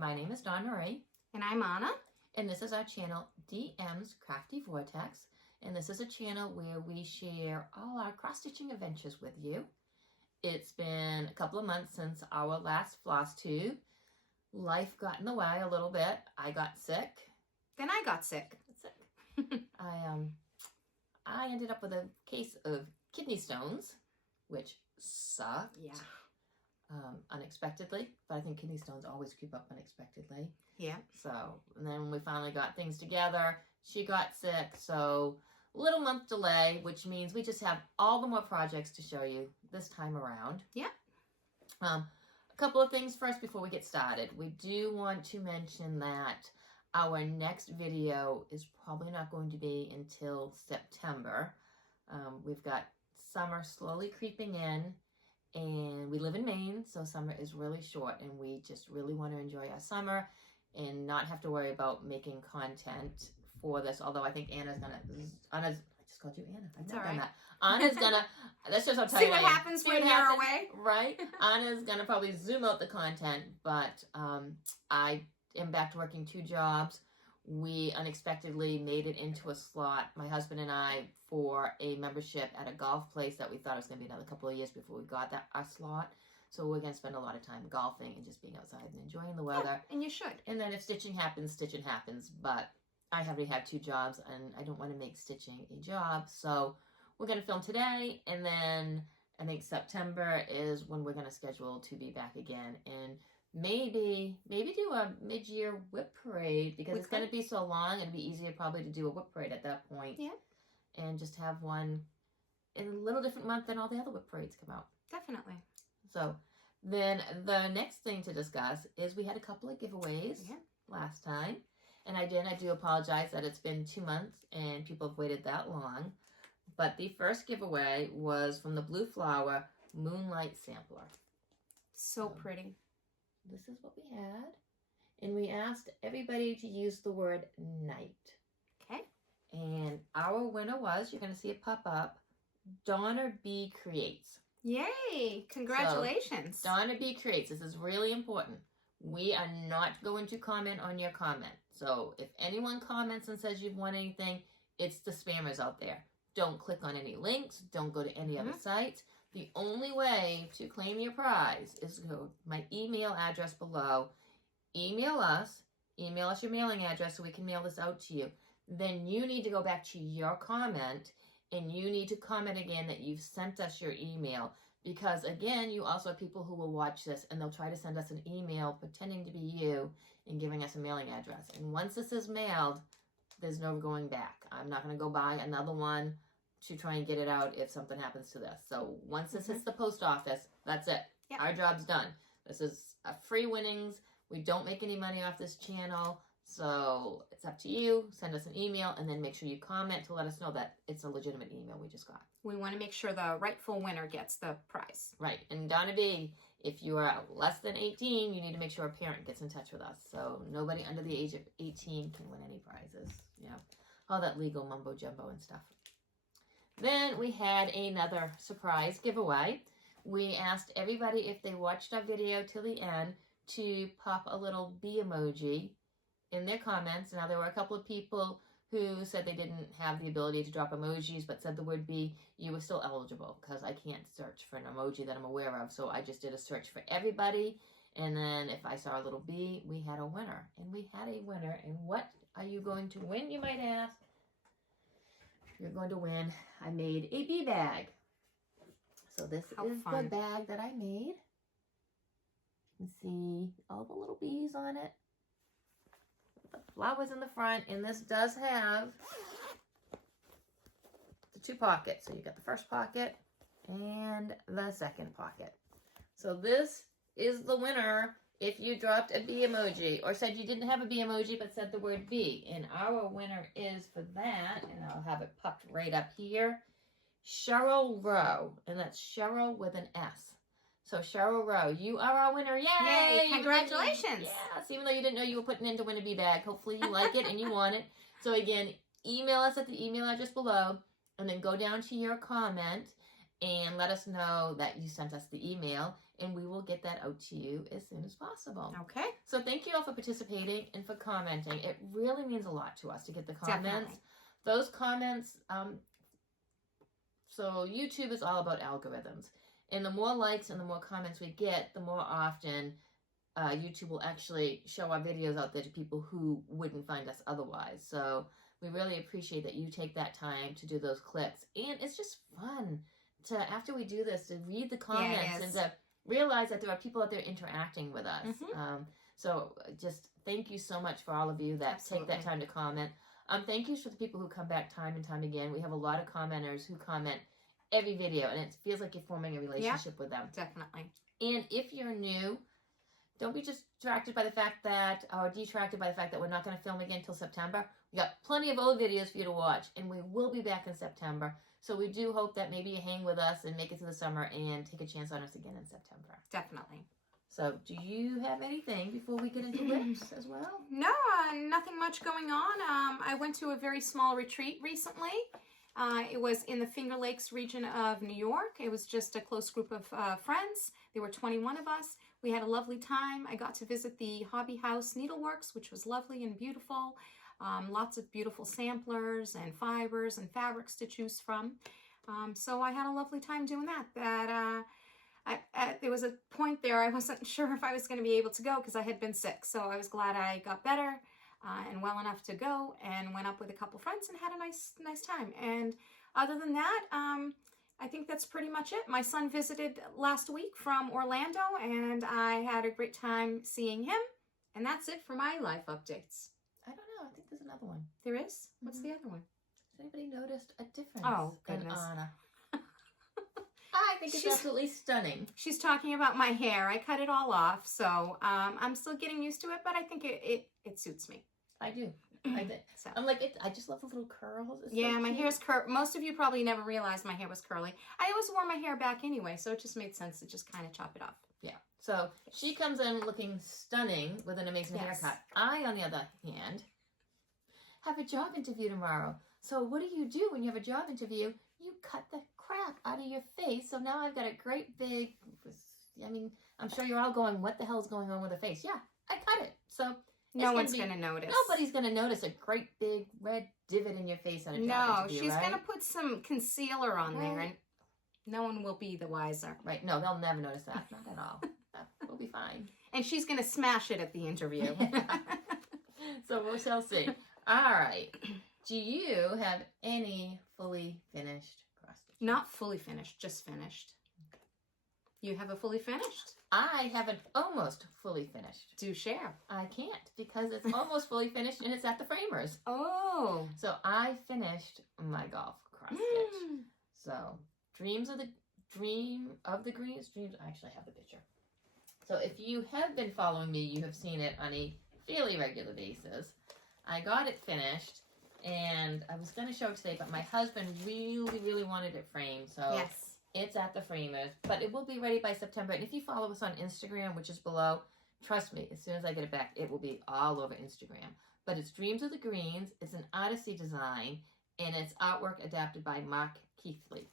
My name is Dawn Marie. And I'm Anna. And this is our channel, DM's Crafty Vortex. And this is a channel where we share all our cross-stitching adventures with you. It's been a couple of months since our last floss tube. Life got in the way a little bit. I got sick. Then I got sick. I ended up with a case of kidney stones, which sucked. Yeah. Unexpectedly, but I think kidney stones always creep up unexpectedly. Yeah. So, and then we finally got things together. She got sick, so little month delay, which means we just have all the more projects to show you this time around. Yeah. A couple of things first before we get started. We do want to mention that our next video is probably not going to be until September. We've got summer slowly creeping in, and we live in Maine, so summer is really short, and we just really want to enjoy our summer and not have to worry about making content for this. Although I think Anna's, I just called you Anna. I've never done that. Anna's gonna, that's just how See what happens when you're away. Right? Anna's gonna probably zoom out the content, but I am back to working 2 jobs. We unexpectedly made it into a slot, my husband and I, for a membership at a golf place that we thought it was going to be another couple of years before we got our slot. So we're going to spend a lot of time golfing and just being outside and enjoying the weather. Yeah, and you should. And then if stitching happens, stitching happens. But I already have 2 jobs, and I don't want to make stitching a job. So we're going to film today, and then I think September is when we're going to schedule to be back again. And maybe do a mid-year whip parade, because it's going to be so long. It'd be easier probably to do a whip parade at that point. Yeah. And just have one in a little different month than all the other whip parades come out. Definitely. So then the next thing to discuss is we had a couple of giveaways last time. And I do apologize that it's been 2 months and people have waited that long. But the first giveaway was from the Blue Flower Moonlight Sampler. So pretty. This is what we had. And we asked everybody to use the word night. Okay. And our winner was, you're going to see it pop up, Donna B. Creates. Yay! Congratulations. So, Donna B. Creates. This is really important. We are not going to comment on your comment. So if anyone comments and says you've won anything, it's the spammers out there. Don't click on any links. Don't go to any other sites. The only way to claim your prize is to go to my email address below. Email us your mailing address so we can mail this out to you. Then you need to go back to your comment, and you need to comment again that you've sent us your email. Because again, you also have people who will watch this and they'll try to send us an email pretending to be you and giving us a mailing address. And once this is mailed, there's no going back. I'm not going to go buy another one to try and get it out if something happens to this. So once this hits the post office, that's it. Yep. Our job's done. This is a free winnings. We don't make any money off this channel. So it's up to you. Send us an email and then make sure you comment to let us know that it's a legitimate email we just got. We want to make sure the rightful winner gets the prize. Right. And Donna B., if you are less than 18, you need to make sure a parent gets in touch with us. So nobody under the age of 18 can win any prizes. You know, all that legal mumbo jumbo and stuff. Then we had another surprise giveaway. We asked everybody if they watched our video till the end to pop a little bee emoji in their comments. Now, there were a couple of people who said they didn't have the ability to drop emojis, but said the word bee. You were still eligible, because I can't search for an emoji that I'm aware of. So I just did a search for everybody. And then if I saw a little bee, we had a winner. And we had a winner. And what are you going to win, you might ask? You're going to win. I made a bee bag. So this is the bag that I made. You can see all the little bees on it. The flowers in the front, and this does have the 2 pockets. So you got the first pocket and the second pocket. So this is the winner if you dropped a bee emoji or said you didn't have a bee emoji but said the word bee. And our winner is for that, and I'll have it popped right up here, Cheryl Rowe, and that's Cheryl with an S. So Cheryl Rowe, you are our winner. Yay! Yay! Congratulations! Yes, even though you didn't know you were putting in to win a bee bag. Hopefully you like it and you want it. So again, email us at the email address below, and then go down to your comment and let us know that you sent us the email, and we will get that out to you as soon as possible. Okay. So thank you all for participating and for commenting. It really means a lot to us to get the comments. Definitely. Those comments, so YouTube is all about algorithms. And the more likes and the more comments we get, the more often YouTube will actually show our videos out there to people who wouldn't find us otherwise. So we really appreciate that you take that time to do those clicks. And it's just fun to, after we do this, to read the comments and to realize that there are people out there interacting with us. So just thank you so much for all of you that take that time to comment. Thank you for the people who come back time and time again. We have a lot of commenters who comment every video, and it feels like you're forming a relationship with them. Definitely. And if you're new, don't be just distracted by the fact that, or detracted by the fact that we're not going to film again until September. We got plenty of old videos for you to watch, and we will be back in September. So we do hope that maybe you hang with us and make it to the summer and take a chance on us again in September. Definitely. So do you have anything before we get into whips as well? No, nothing much going on. I went to a very small retreat recently. It was in the Finger Lakes region of New York. It was just a close group of friends. There were 21 of us. We had a lovely time. I got to visit the Hobby House Needleworks, which was lovely and beautiful. Lots of beautiful samplers and fibers and fabrics to choose from. So I had a lovely time doing that. There was a point there I wasn't sure if I was going to be able to go because I had been sick. So I was glad I got better and well enough to go, and went up with a couple friends and had a nice time. And other than that, I think that's pretty much it. My son visited last week from Orlando, and I had a great time seeing him. And that's it for my life updates. I don't know. I think there's another one. There is? What's the other one? Has anybody noticed a difference in goodness. Anna? I think it's absolutely stunning. She's talking about my hair. I cut it all off, so I'm still getting used to it, but I think it suits me. I do. So. I'm like, I just love the little curls. It's yeah, so my cute. hair's most of you probably never realized my hair was curly. I always wore my hair back anyway, so it just made sense to just kind of chop it off. Yeah. So she comes in looking stunning with an amazing haircut. I, on the other hand, have a job interview tomorrow. So what do when you have a job interview? You cut the crap out of your face. So now I've got a great big, I'm sure you're all going, what the hell is going on with her face? Yeah, I cut it. So no one's going to notice. Nobody's going to notice a great big red divot in your face on a job interview, she's right? going to put some concealer on there, and no one will be the wiser. Right. No, they'll never notice that. Not at all. We'll be fine. And she's going to smash it at the interview. So we shall see. All right. Do you have any fully finished cross stitches? Not fully finished, just finished. You have a fully finished? I have an almost fully finished. Do share. I can't because it's almost fully finished and it's at the framers. Oh. So I finished my golf cross stitch. So dream of the greens. I actually have the picture. So if you have been following me, you have seen it on a fairly regular basis. I got it finished, and I was going to show it today, but my husband really wanted it framed, so yes. It's at the framers, but it will be ready by September. And if you follow us on Instagram, which is below, trust me, as soon as I get it back, it will be all over Instagram. But it's Dreams of the Greens, it's an Odyssey design, and it's artwork adapted by Mark Keithley.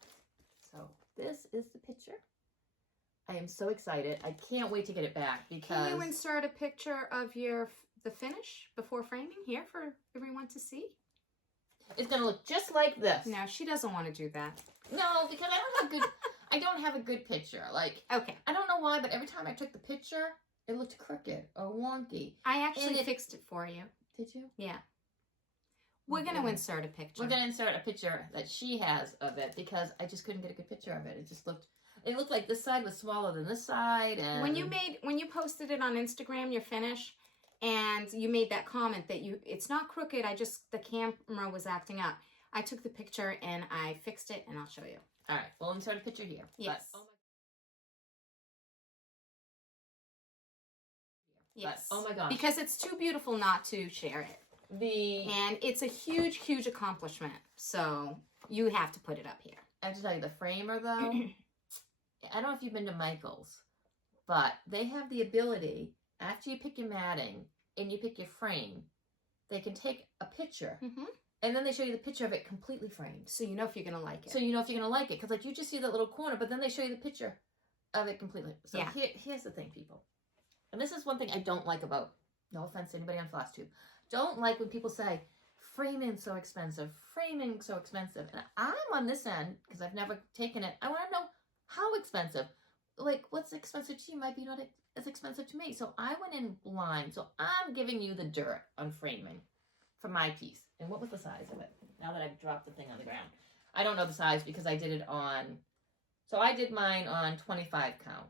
So this is the picture. I am so excited. I can't wait to get it back because... Can you insert a picture of the finish before framing here for everyone to see? It's going to look just like this. No, she doesn't want to do that. No, because I don't have a good picture. Like, okay. I don't know why, but every time I took the picture, it looked crooked or wonky. I actually fixed it for you. Did you? Yeah. We're going to insert a picture. We're going to insert a picture that she has of it because I just couldn't get a good picture of it. It looked like this side was smaller than this side. And when you posted it on Instagram, your finish, and you made that comment that it's not crooked, the camera was acting up. I took the picture and I fixed it, and I'll show you. All right, we'll insert a picture here. Yes. Oh my gosh. Because it's too beautiful not to share it. And it's a huge accomplishment. So you have to put it up here. I have to tell you, the framer though, I don't know if you've been to Michael's, but they have the ability, after you pick your matting and you pick your frame, they can take a picture And then they show you the picture of it completely framed. So you know if you're going to like it. So you know if you're going to like it. Because like you just see that little corner, but then they show you the picture of it completely. So Yeah. Here's the thing, people. And this is one thing I don't like about, no offense to anybody on Flosstube, don't like when people say, framing's so expensive, framing's so expensive. And I'm on this end, because I've never taken it, I want to know how expensive. Like, what's expensive to you might be not as expensive to me. So I went in blind. So I'm giving you the dirt on framing for my piece. And what was the size of it? Now that I've dropped the thing on the ground. I don't know the size because I did it on, so I did mine on 25 count.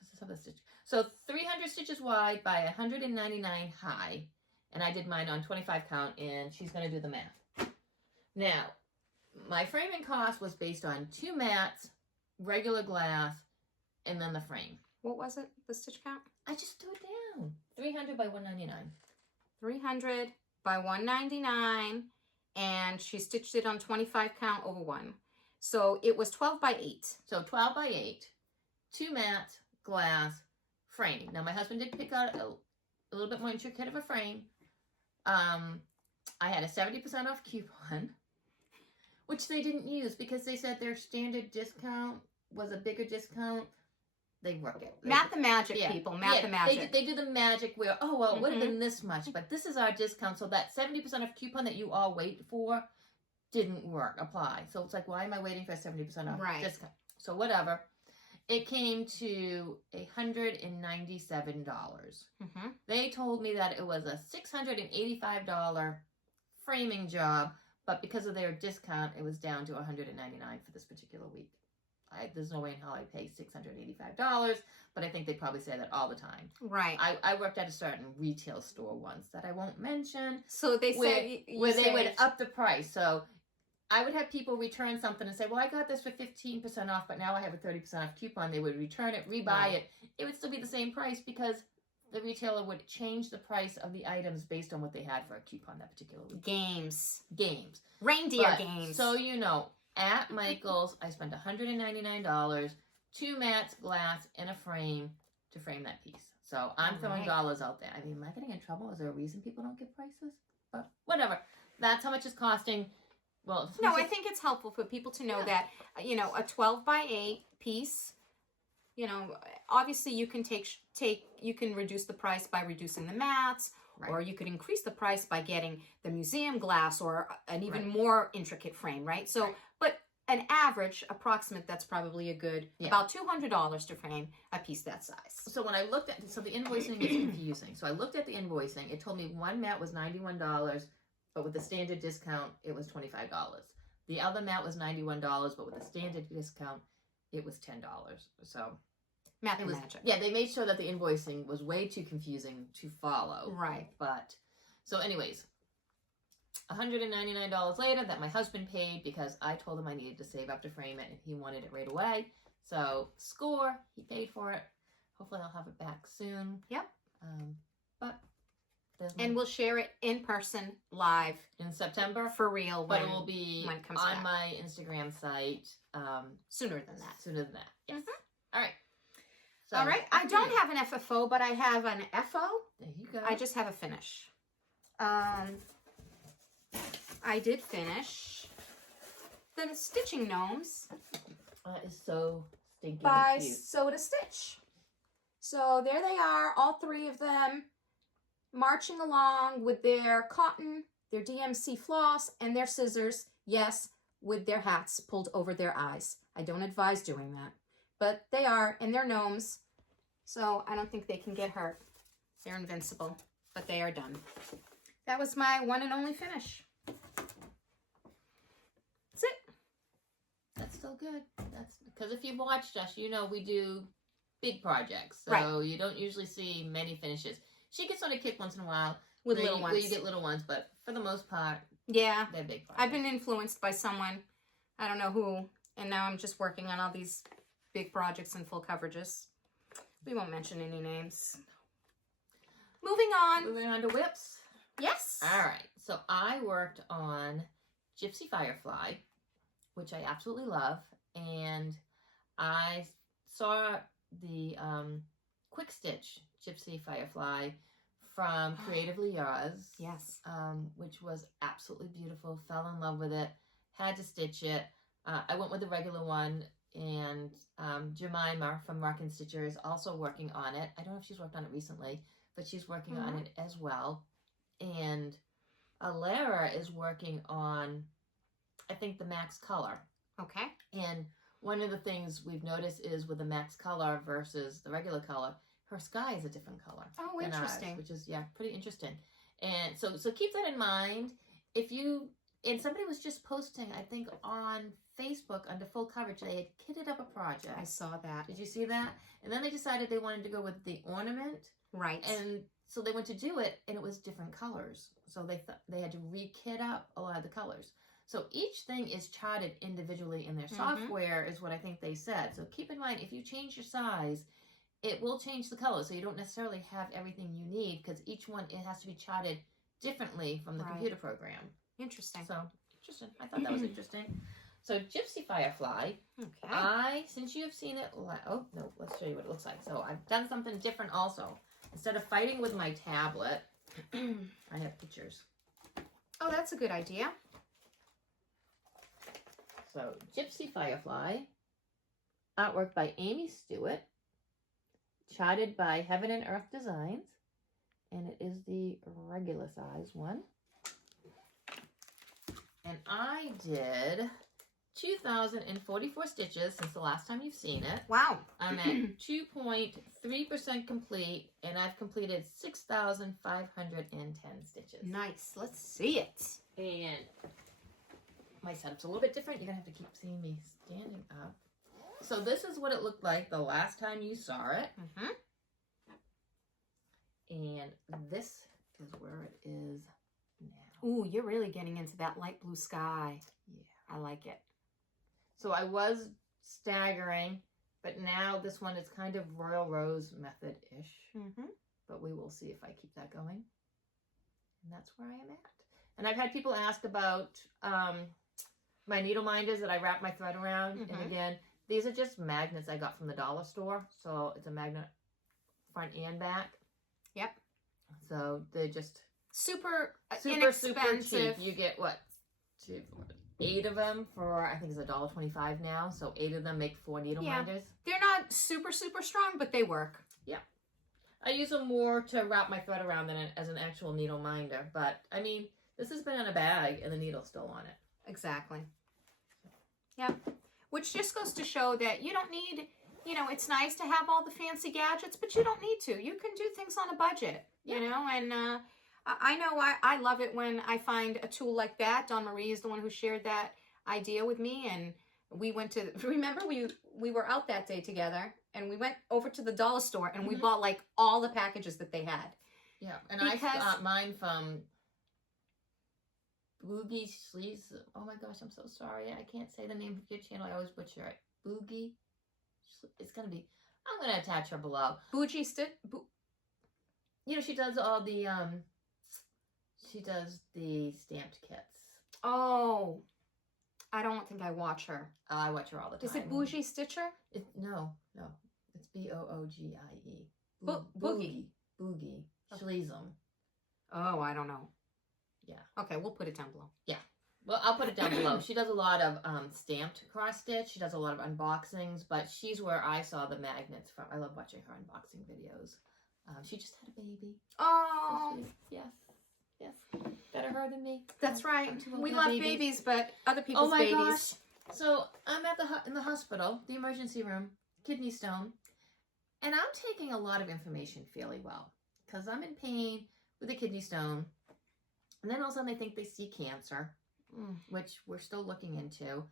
This is how the stitch. So 300 stitches wide by 199 high. And I did mine on 25 count, and she's going to do the math. Now, my framing cost was based on 2 mats, regular glass, and then the frame. What was it, the stitch count? I just threw it down. 300 by 199. 300 by 199, and she stitched it on 25 count over 1. So it was 12 by 8. So 12 by 8, 2 mats, glass, frame. Now, my husband did pick out a little bit more intricate of a frame. I had a 70% off coupon, which they didn't use because they said their standard discount was a bigger discount. They work it. Math the magic, people. Math the magic. They do the magic where, oh, well, it would have been this much, but this is our discount. So that 70% off coupon that you all wait for didn't apply. So it's like, why am I waiting for a 70% off discount? So whatever. It came to $197. They told me that it was a $685 framing job, but because of their discount, it was down to $199 for this particular week. There's no way in hell I pay $685, but I think they probably say that all the time. Right. I worked at a certain retail store once that I won't mention. So they said where they would up the price. So I would have people return something and say, well, I got this for 15% off, but now I have a 30% off coupon. They would return it, rebuy it. It would still be the same price because the retailer would change the price of the items based on what they had for a coupon that particular week. Games. Reindeer games. So, you know, at Michael's, I spent $199, 2 mats, glass, and a frame to frame that piece. So I'm throwing dollars out there. I mean, am I getting in trouble? Is there a reason people don't give prices? But whatever. That's how much it's costing. Well, no, I think it's helpful for people to know that, you know, a 12 by 8 piece, you know, obviously you can you can reduce the price by reducing the mats, or you could increase the price by getting the museum glass or an even more intricate frame, right? So, but an average, approximate, that's probably a good, about $200 to frame a piece that size. So when I looked at, so the invoicing is confusing. So I looked at the invoicing. It told me one mat was $91, but with the standard discount, it was $25. The other mat was $91, but with the standard discount, it was $10. So math and magic. Yeah, they made sure that the invoicing was way too confusing to follow. Right. But, so anyways, $199 later that my husband paid because I told him I needed to save up to frame it and he wanted it right away. So, score, he paid for it. Hopefully I'll have it back soon. Yep. But and we'll share it in person, live. In September. For real. But it will be when it comes on back. my Instagram site. Sooner than that. Sooner than that, yes. All right. So, all right. I don't have an FFO, but I have an FO. There you go. I just have a finish. I did finish the Stitching Gnomes. Is so stinking by cute. Sew to Stitch. So there they are, all 3 of them, marching along with their cotton, their DMC floss, and their scissors. Yes, with their hats pulled over their eyes. I don't advise doing that. But they are, and they're gnomes. So I don't think they can get hurt. They're invincible, but they are done. That was my one and only finish. That's it. That's still good. That's because if you've watched us, you know we do big projects. So you don't usually see many finishes. She gets on a kick once in a while. With little ones. Where you get little ones, but for the most part, yeah, they're big projects. I've been influenced by someone, I don't know who, and now I'm just working on all these big projects and full coverages. We won't mention any names. Moving on. Moving on to whips. Yes. All right. So I worked on Gypsy Firefly, which I absolutely love, and I saw the Quick Stitch Gypsy Firefly from Creatively Yours. Yes. Which was absolutely beautiful. Fell in love with it. Had to stitch it. I went with the regular one, and Jemima from Rockin' Stitcher is also working on it. I don't know if she's worked on it recently, but she's working on it as well. And Alara is working on, I think, the Max Color. Okay. And one of the things we've noticed is with the Max Color versus the regular color, her sky is a different color. Oh, than interesting. ours, which is, pretty interesting. And so keep that in mind. And somebody was just posting, I think, on Facebook under full coverage, they had kitted up a project. I saw that. Did you see that? And then they decided they wanted to go with the ornament. Right. And so they went to do it, and it was different colors. So they had to re-kit up a lot of the colors. So each thing is charted individually in their software, is what I think they said. So keep in mind, if you change your size, it will change the color. So you don't necessarily have everything you need, because each one, it has to be charted differently from the computer program. Interesting. So, interesting. I thought that was interesting. So, Gypsy Firefly. Okay. Since you have seen it, oh, no, let's show you what it looks like. So, I've done something different also. Instead of fighting with my tablet, I have pictures. Oh, that's a good idea. So, Gypsy Firefly. Artwork by Amy Stewart. Charted by Heaven and Earth Designs. And it is the regular size one. And I did 2,044 stitches since the last time you've seen it. Wow. I'm at 2.3% complete, and I've completed 6,510 stitches. Nice. Let's see it. And my setup's a little bit different. You're going to have to keep seeing me standing up. So this is what it looked like the last time you saw it. And this is where it is now. Ooh, you're really getting into that light blue sky. Yeah. I like it. So I was staggering, but now this one is kind of Royal Rose method-ish. But we will see if I keep that going. And that's where I am at. And I've had people ask about my needle minders that I wrap my thread around. And again, these are just magnets I got from the dollar store. So it's a magnet front and back. Yep. So they're just super inexpensive. Cheap. You get what? 8 of them for, I think it's $1.25 now. So 8 of them make 4 needle minders. They're not super strong, but they work. Yeah. I use them more to wrap my thread around than as an actual needle minder. But I mean, this has been in a bag and the needle's still on it. Exactly. Yeah. Which just goes to show that you don't need, it's nice to have all the fancy gadgets, but you don't need to. You can do things on a budget, you know, and I know I love it when I find a tool like that. Dawn Marie is the one who shared that idea with me, and we went to, remember we were out that day together, and we went over to the dollar store, and we bought like all the packages that they had. Yeah, and I got mine from Boogie Sleeves. Oh my gosh, I'm so sorry. I can't say the name of your channel. I always butcher it. Boogie. It's going to be, I'm going to attach her below. Bougie Stitch. She does all the, she does the stamped kits. Oh, I don't think I watch her. I watch her all the time. Is it Bougie Stitcher? No. It's Boogie. Boogie. Boogie. Schleesem. Oh, I don't know. Yeah. Okay, we'll put it down below. Yeah. Well, I'll put it down below. She does a lot of stamped cross stitch. She does a lot of unboxings, but she's where I saw the magnets from. I love watching her unboxing videos. She just had a baby. Oh. So yes. Better her than me. That's right. We love babies, but other people's babies. Oh my gosh. So I'm at in the hospital, the emergency room, kidney stone, and I'm taking a lot of information fairly well because I'm in pain with a kidney stone. And then all of a sudden they think they see cancer, which we're still looking into.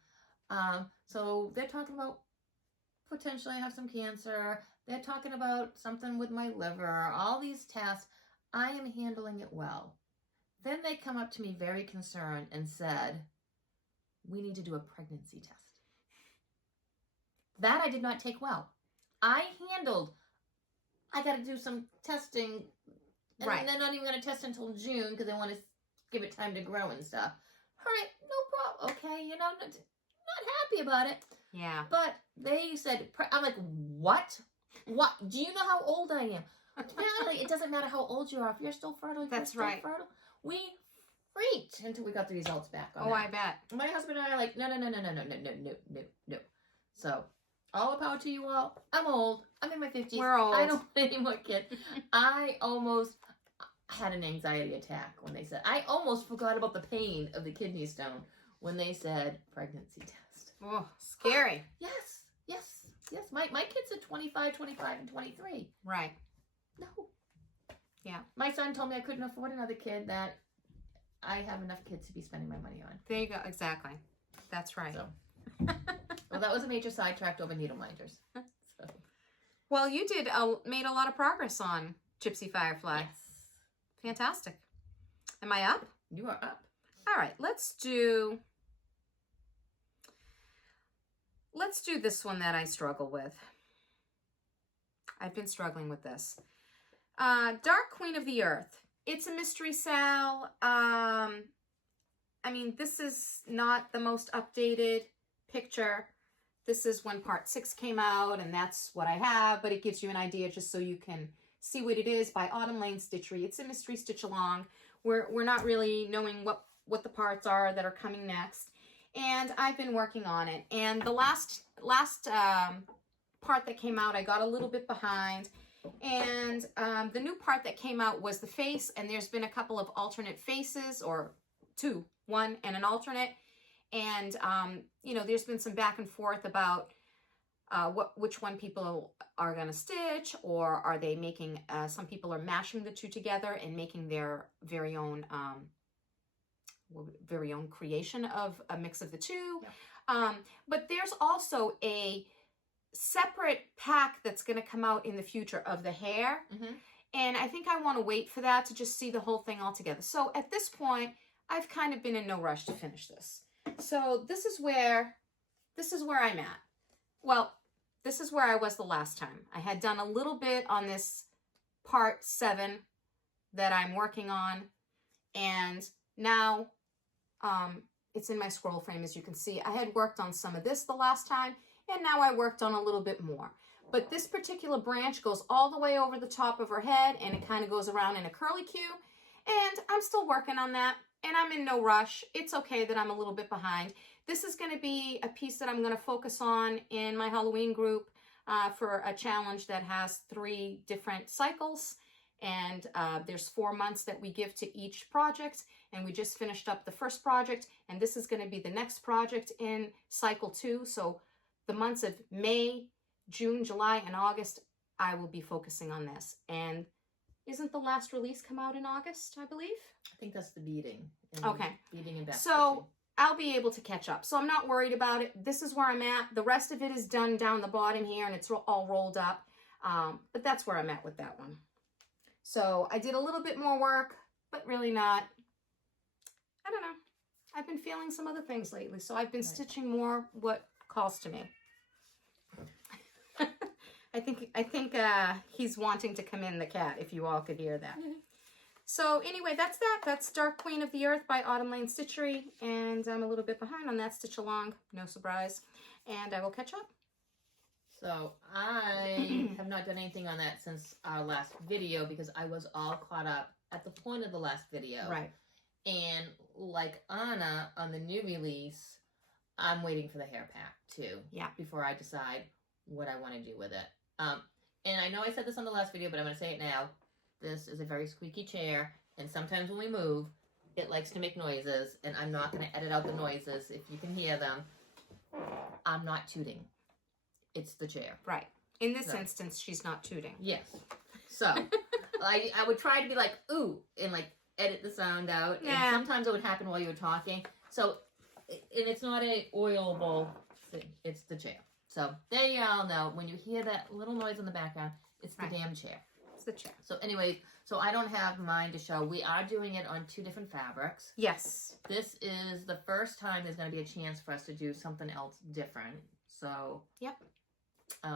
So they're talking about potentially I have some cancer. They're talking about something with my liver, all these tests. I am handling it well. Then they come up to me very concerned and said, we need to do a pregnancy test. That I did not take well. I got to do some testing. And they're not even going to test until June because they want to give it time to grow and stuff. All right, no problem. Okay, not happy about it. Yeah. But they said, I'm like, what? What? Do you know how old I am? Apparently, it doesn't matter how old you are. If you're still fertile, That's right. fertile. We freaked until we got the results back on Oh, that. I bet. My husband and I are like, no. So, all the power to you all. I'm old. I'm in my 50s. We're old. I don't want any more kids. I almost had an anxiety attack when they said, I almost forgot about the pain of the kidney stone when they said pregnancy test. Oh, scary. Yes. My kids are 25, and 23. Right. No. Yeah. My son told me I couldn't afford another kid, that I have enough kids to be spending my money on. There you go. Exactly. That's right. So. Well, that was a major sidetracked over needle minders. So. Well, you made a lot of progress on Gypsy Firefly. Yes. Fantastic. Am I up? You are up. All right. Let's do this one that I struggle with. I've been struggling with this. Dark Queen of the Earth. It's a mystery cell. I mean, this is not the most updated picture. This is when part 6 came out, and that's what I have, but it gives you an idea just so you can see what it is, by Autumn Lane Stitchery. It's a mystery stitch along. We're not really knowing what the parts are that are coming next, and I've been working on it. And the last part that came out, I got a little bit behind. And the new part that came out was the face, and there's been a couple of alternate faces, or 2, 1 and an alternate. And, you know, there's been some back and forth about which one people are going to stitch, or are they making, some people are mashing the 2 together and making their very own creation of a mix of the 2. Yeah. But there's also a separate pack that's going to come out in the future of the hair. Mm-hmm. And I think I want to wait for that to just see the whole thing all together. So at this point, I've kind of been in no rush to finish this. So this is where I'm at. Well, this is where I was the last time. I had done a little bit on this part 7 that I'm working on, and now it's in my scroll frame, as you can see. I had worked on some of this the last time, and now I worked on a little bit more. But this particular branch goes all the way over the top of her head, and it kind of goes around in a curlicue. And I'm still working on that, and I'm in no rush. It's okay that I'm a little bit behind. This is going to be a piece that I'm going to focus on in my Halloween group for a challenge that has 3 different cycles. And there's 4 months that we give to each project. And we just finished up the first project, and this is going to be the next project in cycle 2. So the months of May, June, July, and August, I will be focusing on this. And isn't the last release come out in August, I believe? I think that's the beading. Okay. Beading and back so I'll be able to catch up. So I'm not worried about it. This is where I'm at. The rest of it is done down the bottom here, and it's all rolled up. But that's where I'm at with that one. So I did a little bit more work, but really not. I don't know. I've been feeling some other things lately, so I've been stitching more what calls to me. I think he's wanting to come in, the cat, if you all could hear that. So anyway, that's that. That's Dark Queen of the Earth by Autumn Lane Stitchery, and I'm a little bit behind on that stitch along, no surprise, and I will catch up. So I have not done anything on that since our last video, because I was all caught up at the point of the last video. Right. And like Anna on the new release, I'm waiting for the hair pack too. Yeah. Before I decide what I want to do with it. And I know I said this on the last video, but I'm going to say it now. This is a very squeaky chair, and sometimes when we move, it likes to make noises, and I'm not going to edit out the noises if you can hear them. I'm not tooting. It's the chair. Right. In this instance, she's not tooting. Yes. So, I would try to be like, ooh, and like edit the sound out. Yeah. And sometimes it would happen while you were talking. So, and it's not a oilable thing. It's the chair. So, there you all know. When you hear that little noise in the background, it's the damn chair. It's the chair. So, anyway, so I don't have mine to show. We are doing it on 2 different fabrics. Yes. This is the first time there's going to be a chance for us to do something else different. So, yep.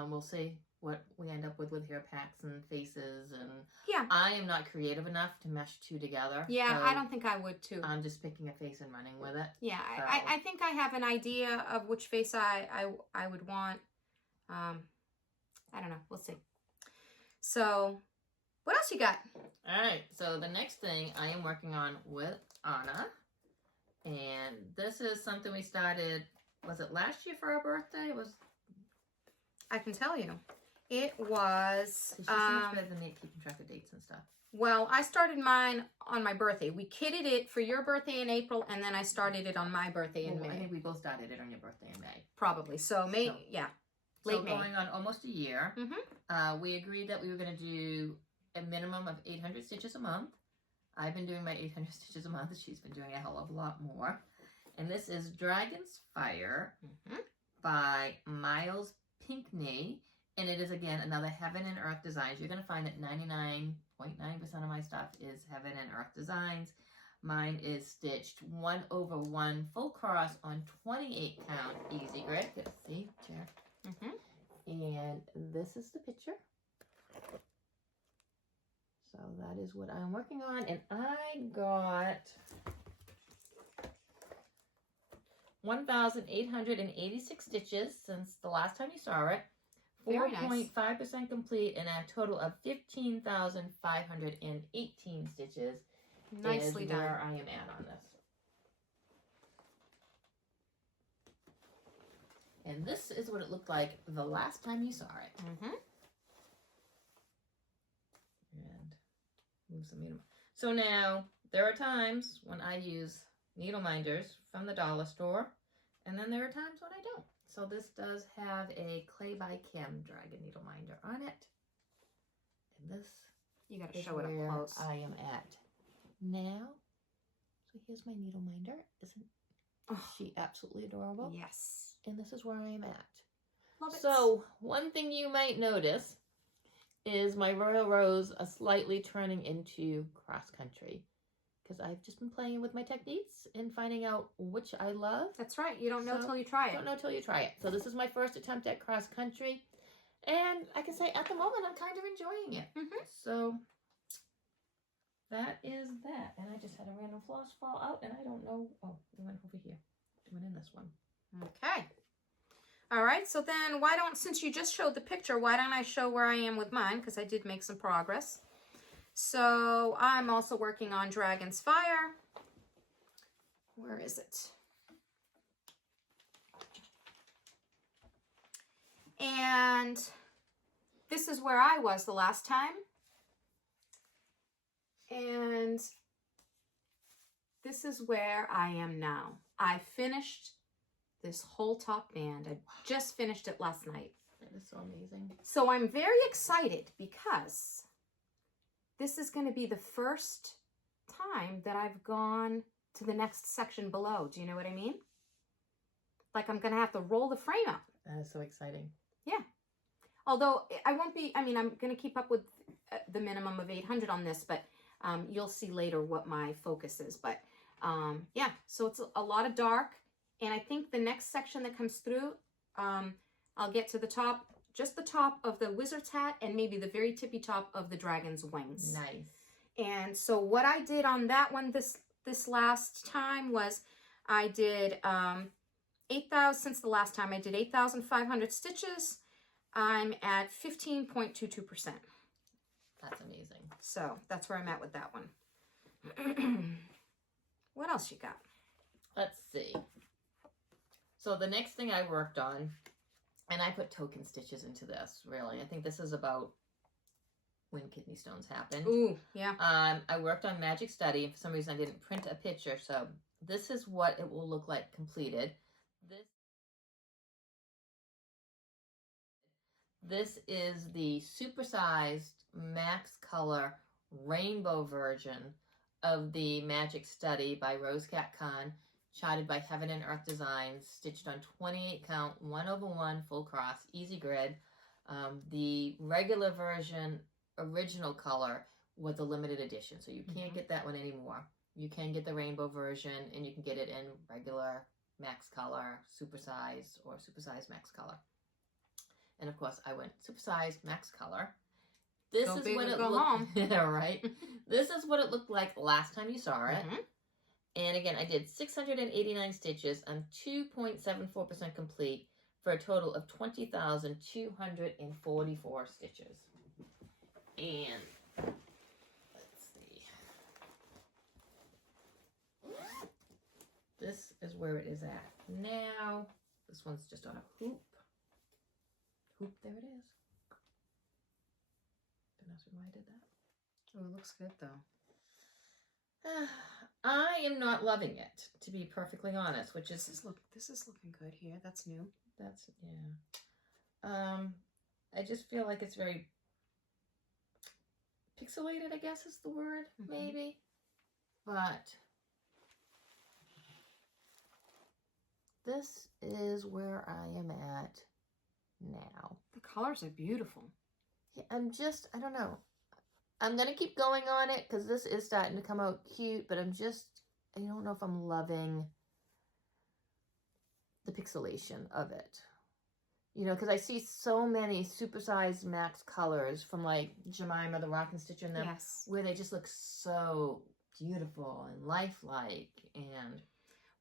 We'll see what we end up with hair packs and faces, and yeah, I am not creative enough to mesh 2 together. Yeah, so I don't think I would too. I'm just picking a face and running with it. Yeah, so. I think I have an idea of which face I would want. I don't know. We'll see. So What else you got? All right, so the next thing I am working on with Anna, and this is something we started, was it last year for our birthday? I can tell you. It was, She's so much better than me at keeping track of dates and stuff. well, I started mine on my birthday. We kidded it for your birthday in April, and then I started it on my birthday in May. I think we both started it on your birthday in May. Probably. So May, yeah, late May. Going on almost a year. Mm-hmm. We agreed that we were going to do a minimum of 800 stitches a month. I've been doing my 800 stitches a month. She's been doing a hell of a lot more. And this is Dragon's Fire by Miles Pinkney. And it is, again, another Heaven and Earth Designs. You're going to find that 99.9% of my stuff is Heaven and Earth Designs. Mine is stitched 1/1 full cross on 28 count easy grid. Good, see, chair. And this is the picture. So that is what I'm working on. And I got 1,886 stitches since the last time you saw it. 4.5% complete, and a total of 15,518 stitches. Nicely is done. where I am at on this. And this is what it looked like the last time you saw it. And move some needle. So now there are times when I use needle minders from the dollar store, and then there are times when I don't. So this does have a Clay by Kim Dragon needle minder on it. And this You got to is show it where up close. I am at now. So here's my needle minder. Isn't she absolutely adorable? Yes. And this is where I am at. Love it. So one thing you might notice is my Royal Rose slightly turning into cross country. Because I've just been playing with my techniques and finding out which I love. That's right. You don't know So, till you try it. Don't know till you try it. So this is my first attempt at cross country. And I can say at the moment I'm kind of enjoying it. So that is that. And I just had a random floss fall out and I don't know. Oh, it went over here. It went in this one. Okay. All right. So then why don't, since you just showed the picture, why don't I show where I am with mine? Because I did make some progress. So I'm also working on Dragon's Fire. Where is it? And this is where I was the last time. And this is where I am now. I finished this whole top band. I just finished it last night. That is so amazing. So I'm very excited because this is going to be the first time that I've gone to the next section below. Do you know what I mean? Like I'm going to have to roll the frame up. That is so exciting. Yeah. Although I won't be, I mean, I'm going to keep up with the minimum of 800 on this, but you'll see later what my focus is. But yeah, so it's a lot of dark. And I think the next section that comes through, I'll get to the top, just the top of the wizard's hat and maybe the very tippy top of the dragon's wings. Nice. And so what I did on that one this last time was I did 8,000, since the last time I did 8,500 stitches. I'm at 15.22%. That's amazing. So that's where I'm at with that one. What else you got? Let's see. So the next thing I worked on, and I put token stitches into this, really. I think this is about when kidney stones happened. Ooh, yeah. I worked on Magic Study, and for some reason I didn't print a picture, so this is what it will look like completed. This is the supersized max color rainbow version of the Magic Study by Rosecat Khan, charted by Heaven and Earth Designs, stitched on 28 count, 1/1 full cross, easy grid. The regular version, original color, was a limited edition, so you can't get that one anymore. You can get the rainbow version, and you can get it in regular max color, supersize, or supersize max color. And of course, I went supersize max color. This Go is big what or it go looked. home. Yeah, right. This is what it looked like last time you saw it. And again, I did 689 stitches. I'm 2.74% complete for a total of 20,244 stitches. And Let's see. This is where it is at now. This one's just on a hoop. Hoop, there it is. Don't ask me why I did that. Oh, it looks good though. I am not loving it, to be perfectly honest, which is... This is looking good here. That's new. That's, yeah. I just feel like it's very pixelated, I guess is the word, maybe. But this is where I am at now. The colors are beautiful. Yeah, I don't know. I'm going to keep going on it because this is starting to come out cute, but I don't know if I'm loving the pixelation of it. You know, because I see so many supersized max colors from like Jemima, the Rock and Stitch in them, Yes. where they just look so beautiful and lifelike and...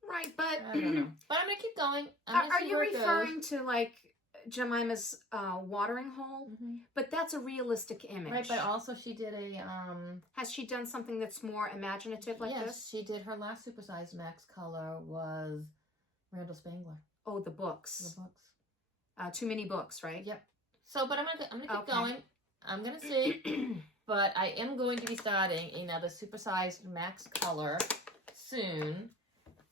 Right, but... I don't know. But I'm going to keep going. Are you referring to like Jemima's watering hole? But that's a realistic image. Right, but also she did a... Has she done something that's more imaginative like this? Yes, she did. Her last supersized max color was Randall Spangler. Oh, the books. The books. Too many books, right? Yep. So, but I'm gonna keep going. I'm gonna see. But I am going to be starting another supersized max color soon,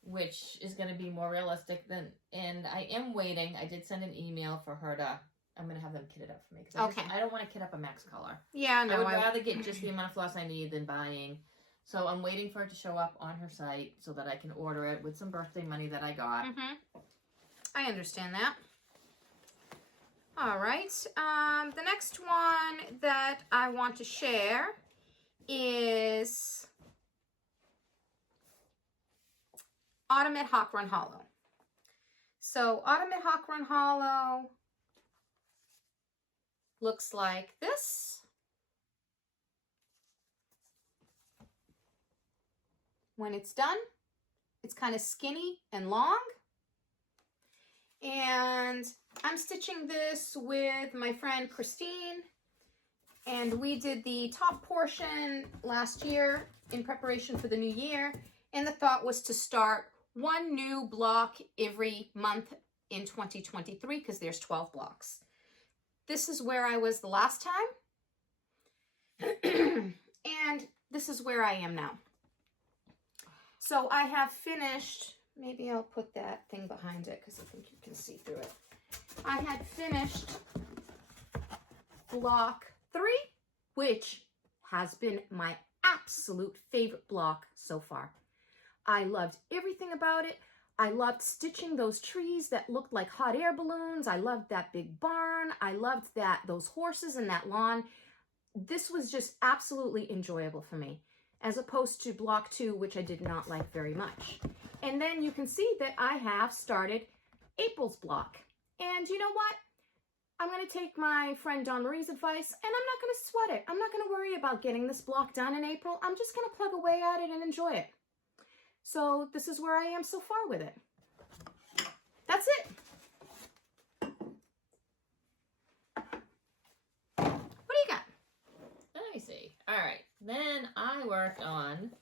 which is going to be more realistic than, and I am waiting. I did send an email for her to, I'm going to have them kit it up for me. Cause I don't want to kit up a max color. Yeah, no. I would rather get just the amount of floss I need than buying. So I'm waiting for it to show up on her site so that I can order it with some birthday money that I got. I understand that. All right. The next one that I want to share is Autumn at Hawk Run Hollow. So Autumn at Hawk Run Hollow looks like this. When it's done, it's kind of skinny and long. And I'm stitching this with my friend Christine. And we did the top portion last year in preparation for the new year. And the thought was to start one new block every month in 2023 because there's 12 blocks. This is where I was the last time. And this is where I am now. So I have finished, maybe I'll put that thing behind it because I think you can see through it. I had finished block 3, which has been my absolute favorite block so far. I loved everything about it. I loved stitching those trees that looked like hot air balloons. I loved that big barn. I loved those horses and that lawn. This was just absolutely enjoyable for me, as opposed to block 2, which I did not like very much. And then you can see that I have started April's block. And you know what? I'm going to take my friend Dawn Marie's advice, and I'm not going to sweat it. I'm not going to worry about getting this block done in April. I'm just going to plug away at it and enjoy it. So this is where I am so far with it. That's it. What do you got? Let me see. All right. Then I worked on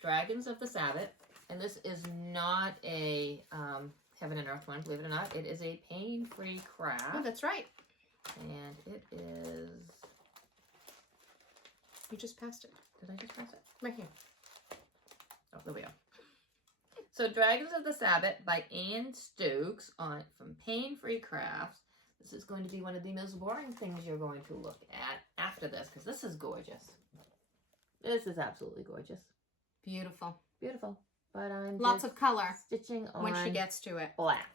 Dragons of the Sabbath. And this is not a Heaven and Earth one, believe it or not. It is a pain-free craft. Oh, that's right. And it is... You just passed it. Did I just pass it? Right here. Oh, there we go. So Dragons of the Sabbath by Anne Stokes from Pain Free Crafts. This is going to be one of the most boring things you're going to look at after this, because this is gorgeous. This is absolutely gorgeous. Beautiful. Beautiful. But I'm lots of color stitching on when she gets to it. Black.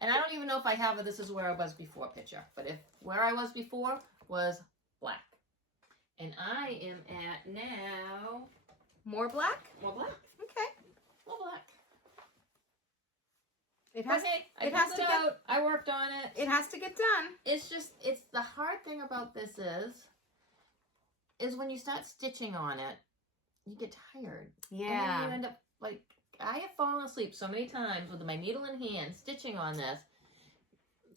And I don't even know if I have this is where I was before picture, but where I was before was black. And I am at now... More black? More black. Okay. More black. It has, okay, it has to get, I worked on it. It has to get done. It's the hard thing about this is when you start stitching on it, you get tired. Yeah. And then you end up, like, I have fallen asleep so many times with my needle in hand stitching on this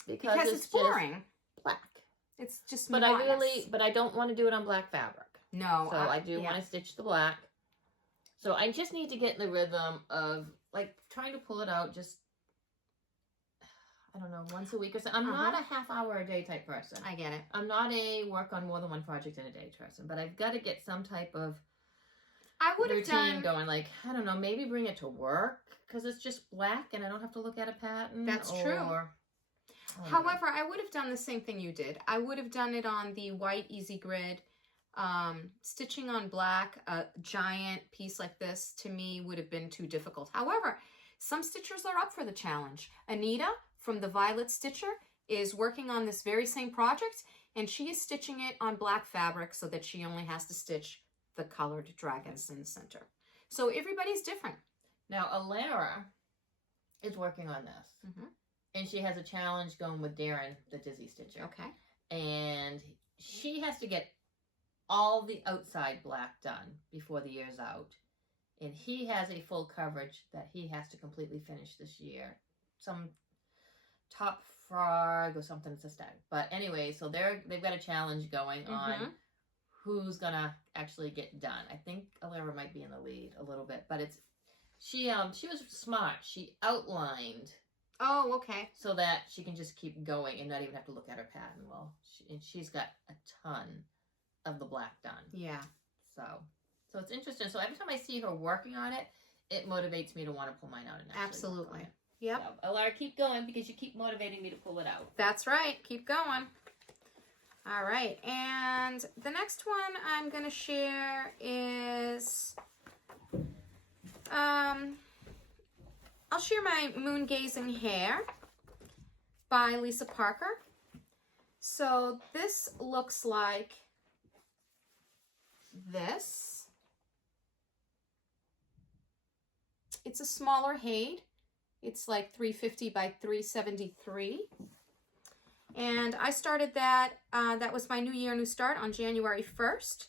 because it's boring. Black. It's just But monotonous. I don't want to do it on black fabric. No. So I do want to stitch the black. So I just need to get in the rhythm of like trying to pull it out just, I don't know, once a week or so. I'm not a half hour a day type person. I get it. I'm not a work on more than one project in a day person, but I've got to get some type of routine going. Like, I don't know, maybe bring it to work because it's just black and I don't have to look at a pattern. That's true. However, I would have done the same thing you did. I would have done it on the white easy grid. Stitching on black, a giant piece like this, to me, would have been too difficult. However, some stitchers are up for the challenge. Anita from the Violet Stitcher is working on this very same project, and she is stitching it on black fabric so that she only has to stitch the colored dragons in the center. So everybody's different. Now, Alara is working on this. And she has a challenge going with Darren, the Dizzy Stitcher. Okay. And she has to get all the outside black done before the year's out. And he has a full coverage that he has to completely finish this year. Some top frog or something, it's a stag. But anyway, so they've got a challenge going on who's gonna actually get done. I think Alara might be in the lead a little bit, but she was smart. She outlined. Oh, okay. So that she can just keep going and not even have to look at her pattern. Well, she's got a ton of the black done. Yeah. So it's interesting. So every time I see her working on it, it motivates me to want to pull mine out and actually absolutely work on it. Yep. So, Alara, keep going because you keep motivating me to pull it out. That's right. Keep going. All right. And the next one I'm going to share is I'll share my Moon Gazing Hair by Lisa Parker. So this looks like this. It's a smaller Haid. It's like 350 by 373. And I started that, that was my New Year, New Start on January 1st.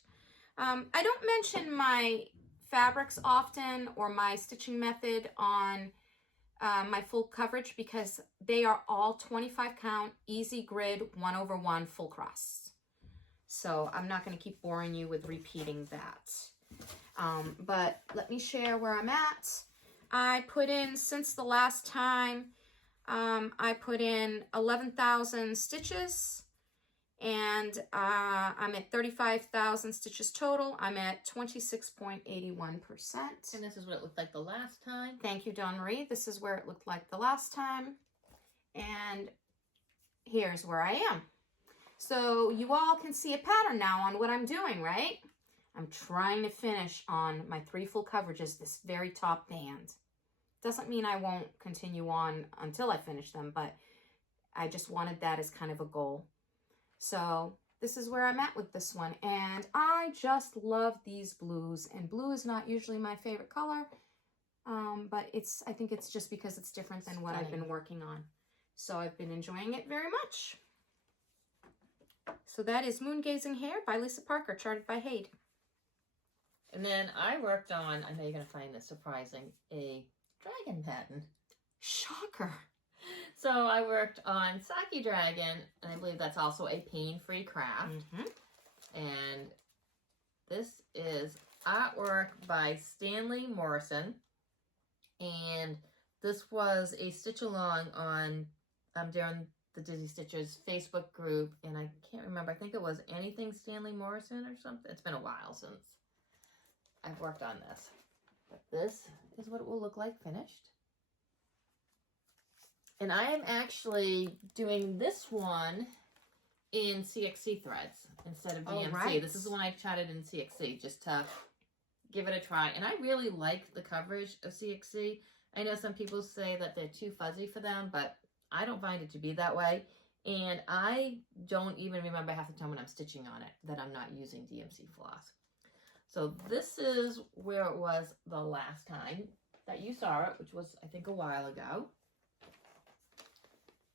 I don't mention my fabrics often or my stitching method on my full coverage because they are all 25 count, easy grid, 1/1 full cross. So I'm not going to keep boring you with repeating that. But let me share where I'm at. I put in, since the last time, I put in 11,000 stitches, and I'm at 35,000 stitches total. I'm at 26.81%. And this is what it looked like the last time. Thank you, Dawn Marie. This is where it looked like the last time. And here's where I am. So you all can see a pattern now on what I'm doing, right? I'm trying to finish on my 3 full coverages, this very top band. Doesn't mean I won't continue on until I finish them, but I just wanted that as kind of a goal. So this is where I'm at with this one. And I just love these blues. And blue is not usually my favorite color, but I think it's just because it's different than what I've been working on. So I've been enjoying it very much. So that is Moon Gazing Hair by Lisa Parker, charted by Haid. And then I worked on, I know you're going to find this surprising, a dragon pattern. Shocker. So I worked on Saki Dragon, and I believe that's also a pain-free craft. And this is artwork by Stanley Morrison. And this was a stitch along on Darren the Dizzy Stitchers Facebook group, and I can't remember. I think it was Anything Stanley Morrison or something. It's been a while since I've worked on this. But this is what it will look like finished. And I am actually doing this one in CXC threads instead of DMC. Oh, right. This is the one I charted in CXC just to give it a try. And I really like the coverage of CXC. I know some people say that they're too fuzzy for them, but I don't find it to be that way. And I don't even remember half the time when I'm stitching on it that I'm not using DMC floss. So this is where it was the last time that you saw it, which was, I think, a while ago.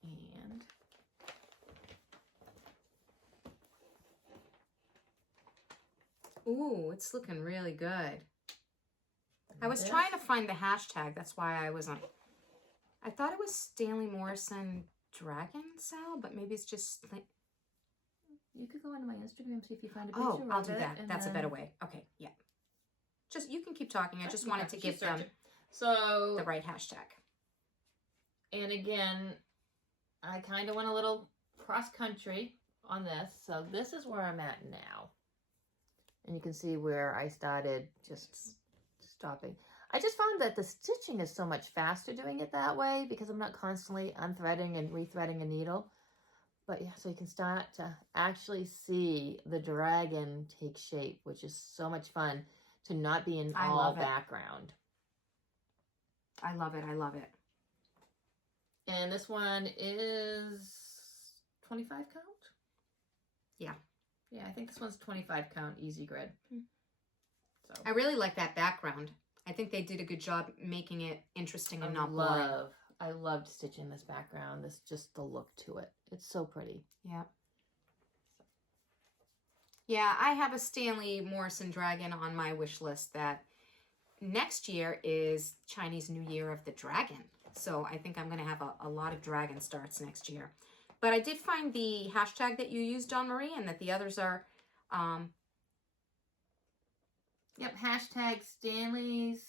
And ooh, it's looking really good. I was trying to find the hashtag. That's why I wasn't. I thought it was Stanley Morrison Dragon Cell, but maybe it's just. You could go onto my Instagram, see if you find a picture Oh, I'll of do it, that. and That's a then- better way. Okay, yeah. Just, you can keep talking. I just wanted to Keep give them searching. So, the right hashtag. and again, I kind of went a little cross-country on this. So this is where I'm at now. And you can see where I started just stopping. I just found that the stitching is so much faster doing it that way because I'm not constantly unthreading and rethreading a needle. But yeah, so you can start to actually see the dragon take shape, which is so much fun to not be in all background. I love it. I love it. And this one is 25 count? Yeah. Yeah, I think this one's 25 count easy grid. So I really like that background. I think they did a good job making it interesting and not boring. I loved stitching this background. This just the look to it. It's so pretty. Yeah. Yeah, I have a Stanley Morrison dragon on my wish list that next year is Chinese New Year of the Dragon. So I think I'm going to have a lot of dragon starts next year. But I did find the hashtag that you used, Dawn Marie, and that the others are... Yep, hashtag Stanley's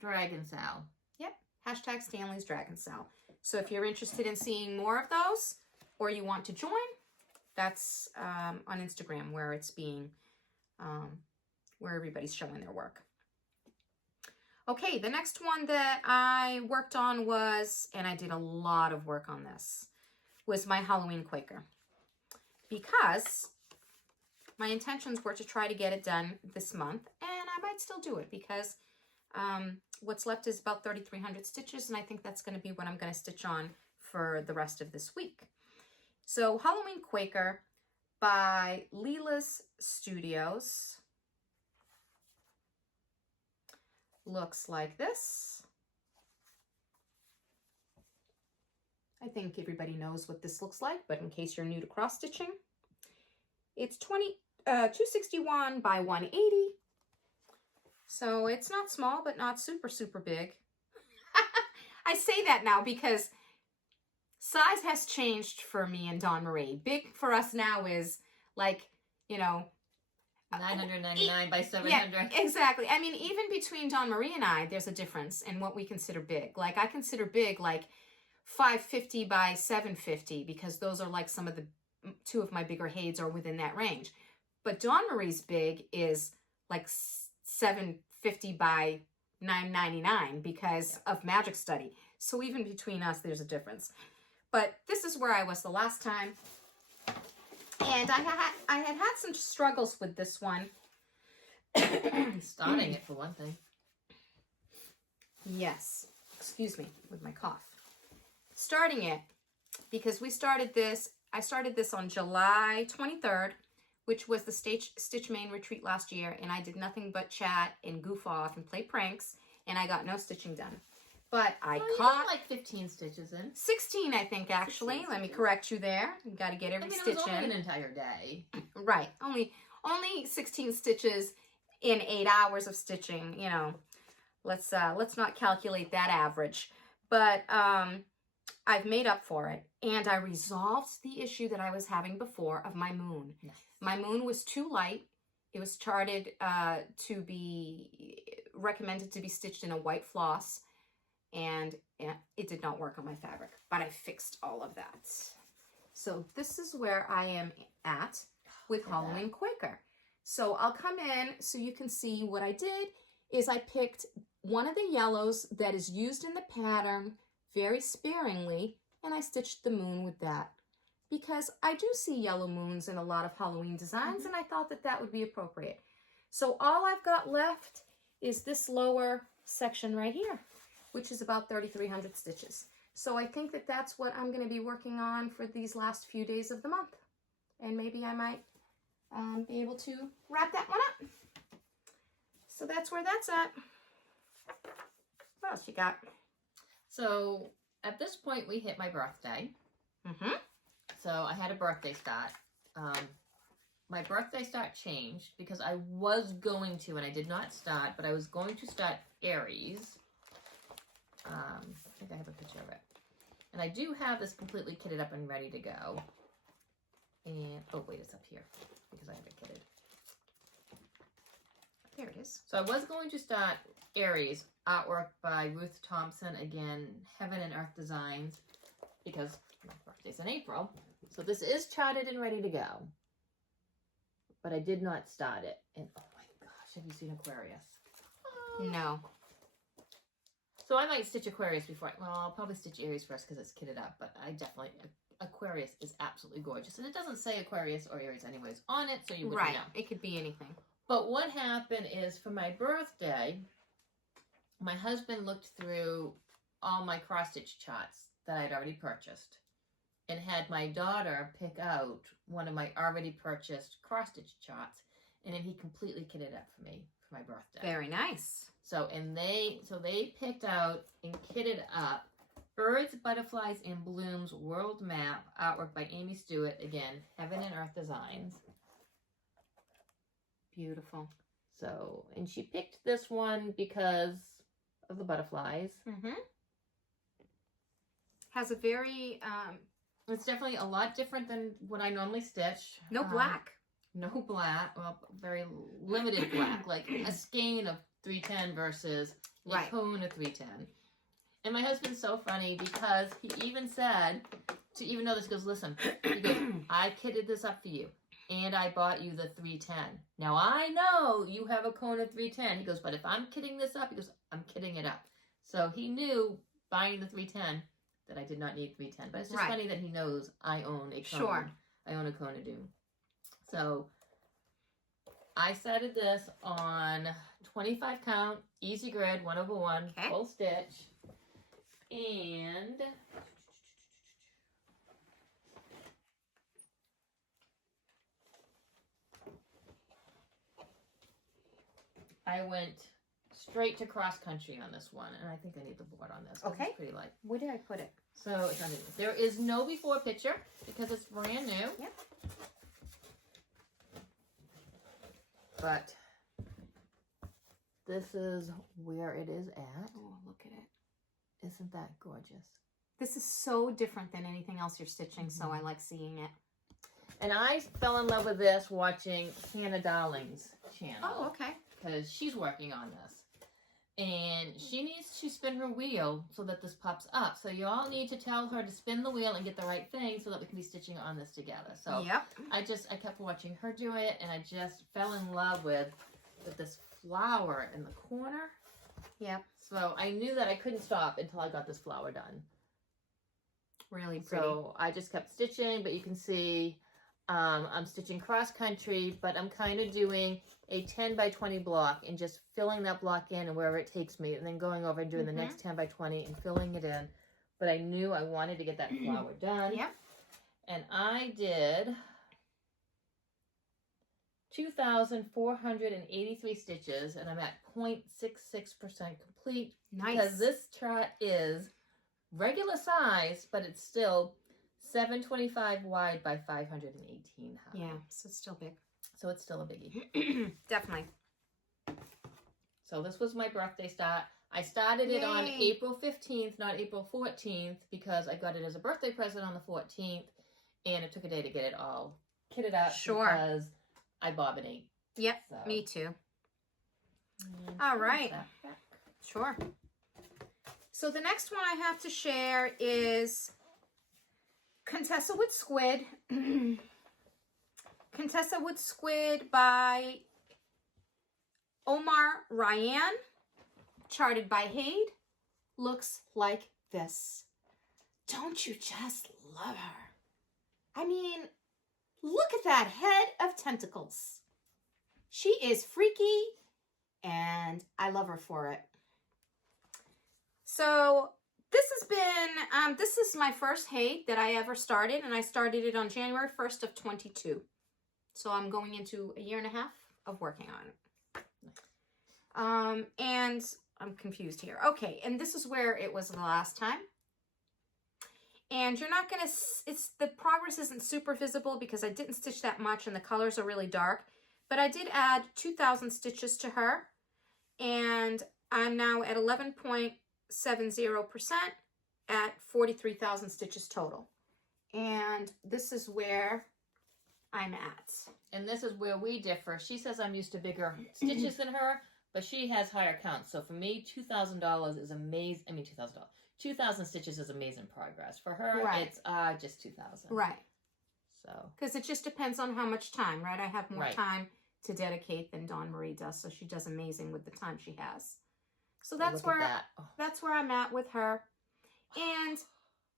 Dragon Sal. Yep, hashtag Stanley's Dragon Sal. So if you're interested in seeing more of those, or you want to join, that's on Instagram where it's being, where everybody's showing their work. Okay, the next one that I worked on was, and I did a lot of work on this, was my Halloween Quaker. Because my intentions were to try to get it done this month, and I might still do it because what's left is about 3,300 stitches, and I think that's going to be what I'm going to stitch on for the rest of this week. So Halloween Quaker by Leela's Studios looks like this. I think everybody knows what this looks like, but in case you're new to cross stitching, it's 261 by 180. So it's not small, but not super, super big. I say that now because size has changed for me and Dawn Marie. Big for us now is like, you know, 999 by 700. Yeah, exactly. I mean, even between Dawn Marie and I, there's a difference in what we consider big. Like, I consider big like 550 by 750 because those are like some of the, two of my bigger heids are within that range. But Dawn Marie's big is like 750 by 999 because of Magic Study. So even between us, there's a difference. But this is where I was the last time. And I had some struggles with this one. Starting it for one thing. Yes. Excuse me with my cough. Starting it because we started this. I started this on July 23rd, which was the Stitch Main retreat last year, and I did nothing but chat and goof off and play pranks, and I got no stitching done. But I caught like 15 stitches in. 16, I think, actually. 16 Let me correct you there. You got to get every stitch it was only in. an entire day. Right. Only 16 stitches in 8 hours of stitching. You know, let's not calculate that average. But I've made up for it, and I resolved the issue that I was having before of my moon. Nice. My moon was too light. It was charted to be recommended to be stitched in a white floss. And it did not work on my fabric, but I fixed all of that. So this is where I am at with Halloween Quaker. So I'll come in so you can see what I did is I picked one of the yellows that is used in the pattern very sparingly, and I stitched the moon with that because I do see yellow moons in a lot of Halloween designs, and I thought that that would be appropriate. So all I've got left is this lower section right here, which is about 3,300 stitches. So I think that that's what I'm going to be working on for these last few days of the month. And maybe I might be able to wrap that one up. So that's where that's at. What else you got? So at this point, we hit my birthday. So I had a birthday start. My birthday start changed because I was going to, and I did not start, but I was going to start Aries. I think I have a picture of it. And I do have this completely kitted up and ready to go. And, oh wait, it's up here because I have it kitted. There it is. So I was going to start Aries, artwork by Ruth Thompson, again, Heaven and Earth Designs, because my birthday's in April. So this is charted and ready to go. But I did not start it. And oh my gosh, have you seen Aquarius? No. So I might stitch Aquarius before, well, I'll probably stitch Aries first because it's kitted up, but I definitely, Aquarius is absolutely gorgeous. And it doesn't say Aquarius or Aries anyways on it, so you wouldn't know. It could be anything. But what happened is for my birthday, my husband looked through all my cross-stitch charts that I'd already purchased and had my daughter pick out one of my already purchased cross-stitch charts, and then he completely kitted up for me for my birthday. Very nice. So they picked out and kitted up Birds, Butterflies, and Blooms World Map, artwork by Amy Stewart, again, Heaven and Earth Designs. Beautiful. So, and she picked this one because of the butterflies. Mm-hmm. Has a very... It's definitely a lot different than what I normally stitch. No black. No black. Well, very limited black. Like a skein of 310 versus a cone of 310. And my husband's so funny because he even said, to even know this, goes, listen, he goes, I kitted this up for you. And I bought you the 310. Now, I know you have a cone of 310. He goes, but if I'm kitting this up, he goes, I'm kitting it up. So he knew, buying the 310, that I did not need 310. But it's just funny that he knows I own a cone. Sure. I own a cone of doom. So I started this on 25 count, easy grid, 1/1, full stitch. And... I went straight to cross country on this one, and I think I need the board on this. Okay. It's pretty light. Where did I put it? So it's underneath. There is no before picture because it's brand new. Yep. But this is where it is at. Oh, look at it. Isn't that gorgeous? This is so different than anything else you're stitching, so I like seeing it. And I fell in love with this watching Hannah Darling's channel. Oh, okay. Because she's working on this. And she needs to spin her wheel so that this pops up. So you all need to tell her to spin the wheel and get the right thing so that we can be stitching on this together. So I kept watching her do it, and I just fell in love with this flower in the corner. Yep. So I knew that I couldn't stop until I got this flower done. Really pretty. So I just kept stitching, but you can see I'm stitching cross country, but I'm kind of doing a 10 by 20 block and just filling that block in and wherever it takes me, and then going over and doing the next 10 by 20 and filling it in. But I knew I wanted to get that flower done. Yep. And I did 2,483 stitches, and I'm at 0.66% complete. Nice. Because this chart is regular size, but it's still 725 wide by 518 high. Yeah, so it's still big. So it's still a biggie. Definitely. So this was my birthday start. I started it on April 15th, not April 14th, because I got it as a birthday present on the 14th, and it took a day to get it all kitted up. Sure. Because I bobbinate. Yep, So. me too. All right. Sure. So the next one I have to share is Contessa with Squid. Contessa with Squid by Omar Ryan, charted by Hade. Looks like this. Don't you just love her? I mean, look at that head of tentacles. She is freaky, and I love her for it. So this has been, this is my first Hade that I ever started, and I started it on January 1st of 22. So I'm going into a year and a half of working on it. And I'm confused here. Okay, and this is where it was the last time. And you're not gonna, the progress isn't super visible because I didn't stitch that much and the colors are really dark. But I did add 2,000 stitches to her. And I'm now at 11.70% at 43,000 stitches total. And this is where I'm at. And this is where we differ. She says I'm used to bigger stitches than her, but she has higher counts. So for me, $2,000 is amazing. I mean, $2,000. 2,000 stitches is amazing progress. For her, Right. it's just 2,000. Right. So. Because it just depends on how much time, right? I have more Right. time to dedicate than Dawn Marie does, so she does amazing with the time she has. So So that's look where at that. Oh. that's where I'm at with her. And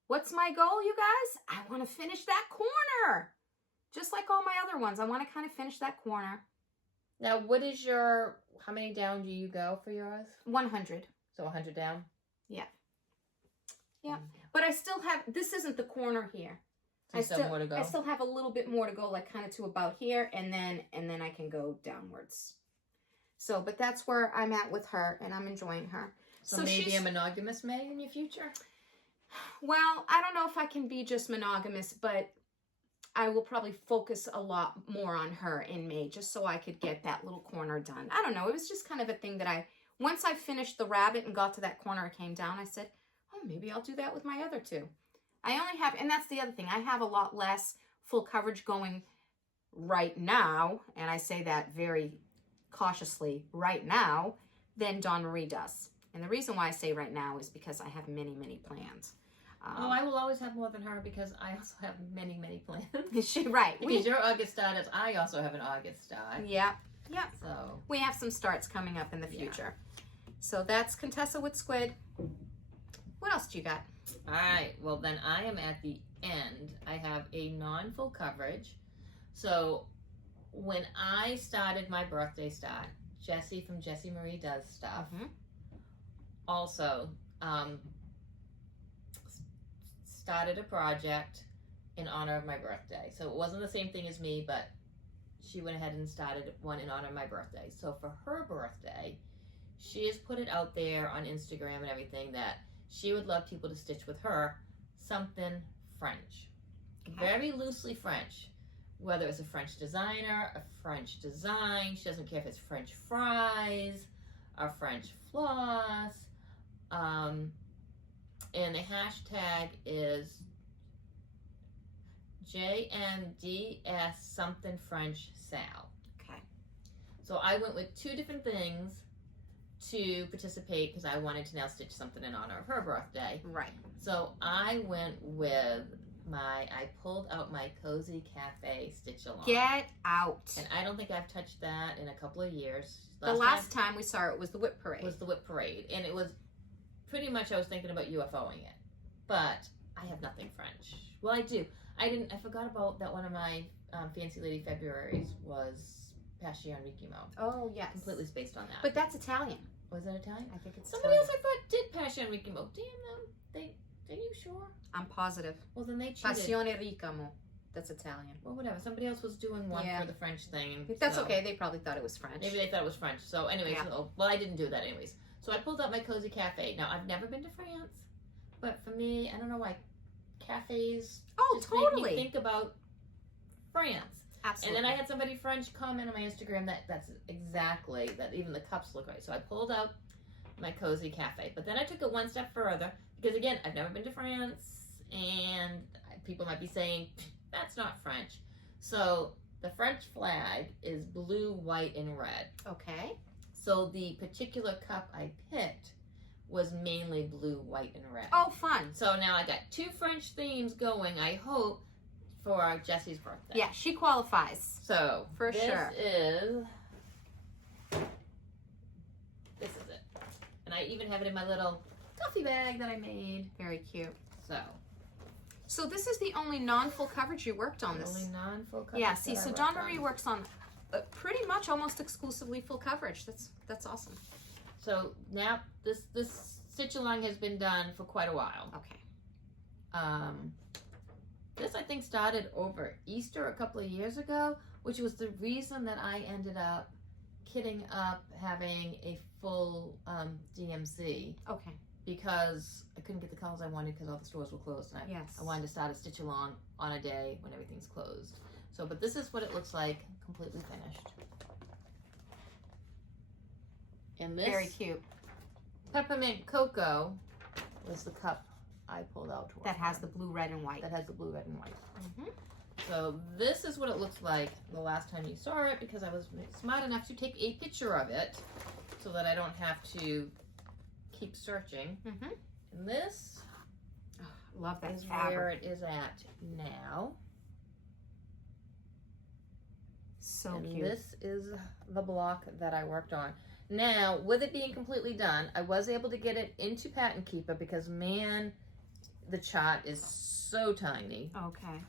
what's my goal, you guys? I want to finish that corner. Just like all my other ones, I want to kind of finish that corner. Now, what is your, how many down do you go for yours? 100. So 100 down? Yeah. Yeah. But I still have, this isn't the corner here. So you still have more to go? I still have a little bit more to go, like kind of to about here, and then I can go downwards. So, but that's where I'm at with her, and I'm enjoying her. So maybe a monogamous May in your future? Well, I don't know if I can be just monogamous, but I will probably focus a lot more on her in May, just so I could get that little corner done. I don't know. It was just kind of a thing that once I finished the rabbit and got to that corner, I came down, I said, oh, maybe I'll do that with my other two. I only have, and that's the other thing, I have a lot less full coverage going right now, and I say that very cautiously, right now, than Dawn Marie does. And the reason why I say right now is because I have many, many plans. I will always have more than her because I also have many, many plans. Right. Because your August start is, I also have an August start. Yeah. Yeah. So we have some starts coming up in the future. So that's Contessa with Squid. What else do you got? All right. Well, then I am at the end. I have a non-full coverage. So when I started my birthday start, Jessie from Jessie Marie Does Stuff also started a project in honor of my birthday. So it wasn't the same thing as me, but she went ahead and started one in honor of my birthday. So for her birthday, she has put it out there on Instagram and everything that she would love people to stitch with her something French. Okay. Very loosely French. Whether it's a French designer, a French design, she doesn't care if it's French fries, or French floss. And the hashtag is JNDS something French Sal. Okay. So I went with two different things to participate because I wanted to now stitch something in honor of her birthday. Right. So I went with I pulled out my Cozy Cafe stitch along. Get out. And I don't think I've touched that in a couple of years. The last time we saw it was the Whip Parade. Was the Whip Parade. And it was pretty much, I was thinking about UFOing it. But I have nothing French. Well, I do. I forgot about that one of my Fancy Lady Februaries was Passion Ricchimo. Oh, yes. Completely spaced on that. But that's Italian. Was it Italian? I think it's Somebody Italian. else I thought did Passion Ricchimo. Damn them. Are you sure? I'm positive. Well, then they cheated. Passione Ricamo. That's Italian. Well, whatever. Somebody else was doing one for the French thing. That's okay. They probably thought it was French. Maybe they thought it was French. So anyways, well, I didn't do that anyways. So I pulled out my Cozy Cafe. Now, I've never been to France, but for me, I don't know why, cafes just make me think about France. Absolutely. And then I had somebody French comment on my Instagram that's exactly, that even the cups look right. So I pulled out my Cozy Cafe. But then I took it one step further because, again, I've never been to France, and people might be saying, that's not French. So the French flag is blue, white, and red. Okay. So the particular cup I picked was mainly blue, white, and red. Oh, fun. So now I got two French themes going, I hope, for Jessie's birthday. Yeah, she qualifies. So for sure. This is it. And I even have it in my little coffee bag that I made. Very cute. So this is the only non-full coverage you worked on this. Only non-full coverage. Yeah, see, so Dawn Marie works on pretty much almost exclusively full coverage. That's awesome. So now this stitch along has been done for quite a while. Okay. This I think started over Easter a couple of years ago, which was the reason that I ended up kitting up having a full DMC. Okay. Because I couldn't get the colors I wanted because all the stores were closed. And I wanted to start a stitch along on a day when everything's closed. So, but this is what it looks like, completely finished. And this very cute. Peppermint Cocoa was the cup I pulled out. That has the blue, red, and white. That has the blue, red, and white. Mm-hmm. So this is what it looks like the last time you saw it, because I was smart enough to take a picture of it so that I don't have to keep searching. Mm-hmm. And this Love that is fabric. where it is at now. So And cute. this is the block that I worked on. Now, with it being completely done, I was able to get it into Pattern Keeper because, man, the chart is so tiny. Okay.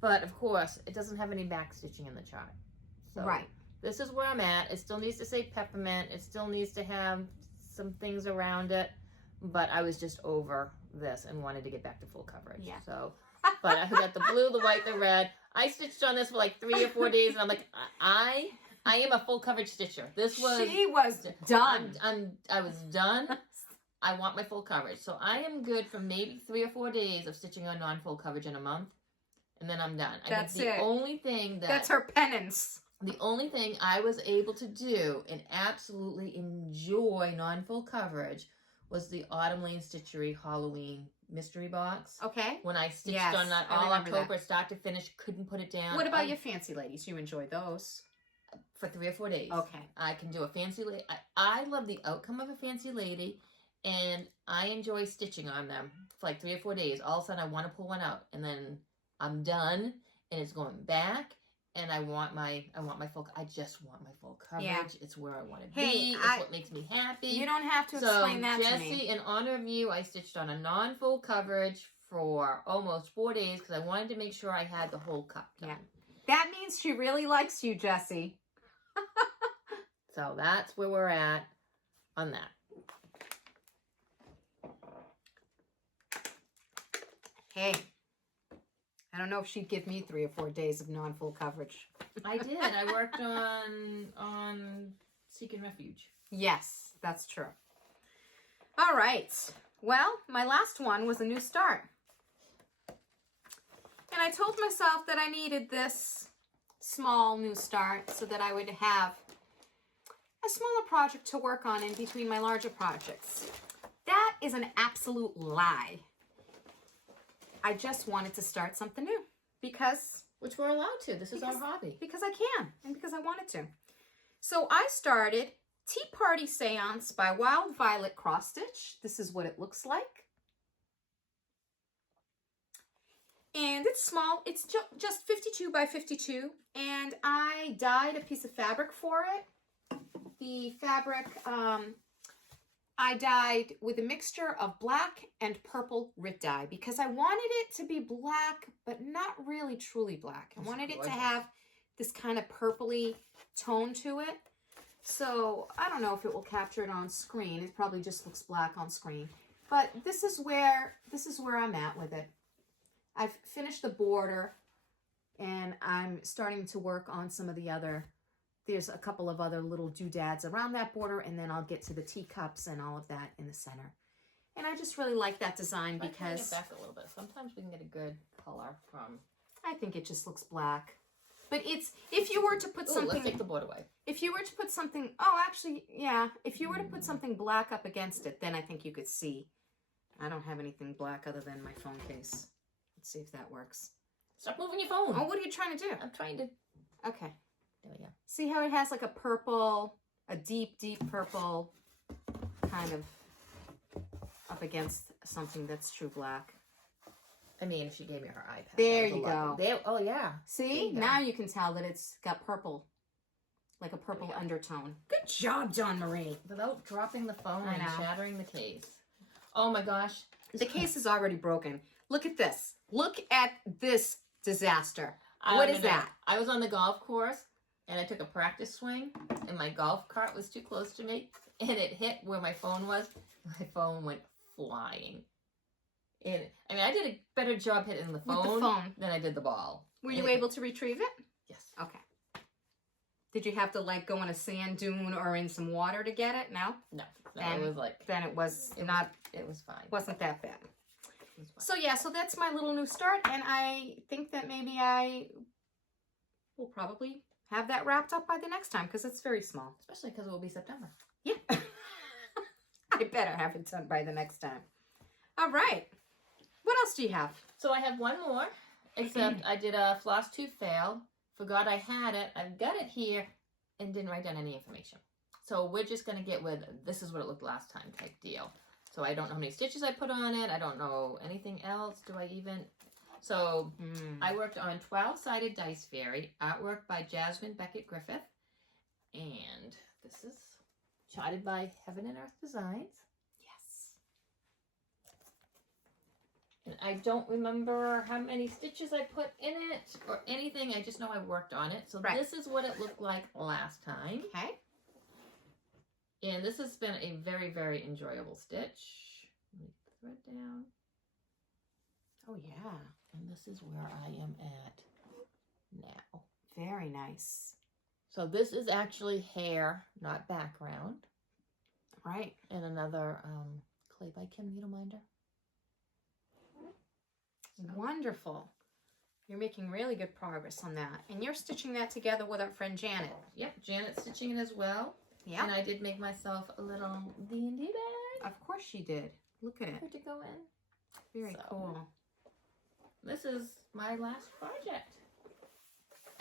But, of course, it doesn't have any back stitching in the chart. So Right. this is where I'm at. It still needs to say peppermint. It still needs to have some things around it. But I was just over this and wanted to get back to full coverage. Yeah. So, but I got the blue, the white, the red. I stitched on this for like 3 or 4 days, and I'm like, I am a full coverage stitcher. This was She was done. I was done. I want my full coverage, so I am good for maybe 3 or 4 days of stitching on non-full coverage in a month, and then I'm done. That's the it. only thing That's her penance. The only thing I was able to do and absolutely enjoy non-full coverage was the Autumn Lane Stitchery Halloween mystery box. Okay. When I stitched Yes, on that I all remember October, start to finish, couldn't put it down. What about your fancy ladies? You enjoy those? For 3 or 4 days. Okay. I can do a fancy lady. I love the outcome of a fancy lady, and I enjoy stitching on them for like 3 or 4 days. All of a sudden, I want to pull one out, and then I'm done, and it's going back. And I want my full. I just want my full coverage. Yeah. It's where I want to Hey, be. It's what makes me happy. You don't have to explain that Jessie, to me. in honor of you, I stitched on a non-full coverage for almost 4 days because I wanted to make sure I had the whole cup done. Yeah. That means she really likes you, Jessie. So that's where we're at on that. Hey, I don't know if she'd give me 3 or 4 days of non-full coverage. I did. I worked on Seek and Refuge. Yes, that's true. All right. Well, my last one was a new start. And I told myself that I needed this small new start so that I would have a smaller project to work on in between my larger projects. That is an absolute lie. I just wanted to start something new because... Which we're allowed to. This is our hobby. Because I can and because I wanted to. So I started Tea Party Seance by Wild Violet Cross Stitch. This is what it looks like. And it's small. It's just 52 by 52. And I dyed a piece of fabric for it. The fabric I dyed with a mixture of black and purple Rit dye because I wanted it to be black, but not really truly black. I wanted it to have this kind of purpley tone to it. So I don't know if it will capture it on screen. It probably just looks black on screen. But this is where I'm at with it. I've finished the border and I'm starting to work on some of the other. There's a couple of other little doodads around that border, and then I'll get to the teacups and all of that in the center. And I just really like that design because... I can get back a little bit. Sometimes we can get a good color from... I think it just looks black. But it's... If you were to put something... Let's take the board away. If you were to put something... Oh, actually, yeah. If you were to put something black up against it, then I think you could see. I don't have anything black other than my phone case. Let's see if that works. Stop moving your phone. Oh, what are you trying to do? I'm trying to... Okay. There we go. See how it has like a purple, a deep, deep purple kind of up against something that's true black. I mean, if she gave me her iPad. There you go. There, oh, yeah. See? Now you can tell that it's got purple, like a purple undertone. Good job, John Marie. Without dropping the phone I and know. shattering the case. Oh, my gosh. The case is already broken. Look at this. Look at this disaster. What is that? I was on the golf course, and I took a practice swing, and my golf cart was too close to me, and it hit where my phone was. My phone went flying. And I mean, I did a better job hitting the phone, than I did the ball. Were you able to retrieve it? Yes. Okay. Did you have to like go in a sand dune or in some water to get it? No? No. Then, it was like... Then it was it not... It was fine. Wasn't that bad. It was fine. So yeah, so that's my little new start, and I think that maybe I will probably have that wrapped up by the next time because it's very small. Especially because it will be September. Yeah. I better have it done by the next time. All right. What else do you have? So I have one more, Except I did a floss tube fail, forgot I had it, I've got it here, and didn't write down any information. So we're just going to get with, this is what it looked last time type deal. So I don't know how many stitches I put on it. I don't know anything else. Do I even? So I worked on 12-sided dice fairy, artwork by Jasmine Beckett Griffith. And this is charted by Heaven and Earth Designs. Yes. And I don't remember how many stitches I put in it or anything. I just know I worked on it. So this is what it looked like last time. Okay. And this has been a very, very enjoyable stitch. Let me put the thread down. Oh, yeah. And this is where I am at now. Very nice. So this is actually hair, not background. Right. And another clay by Kim Needleminder. Wonderful. You're making really good progress on that. And you're stitching that together with our friend Janet. Yep, Janet's stitching it as well. Yeah. And I did make myself a little D&D bag. Of course she did. Look at it. For to go in. Very cool. This is my last project.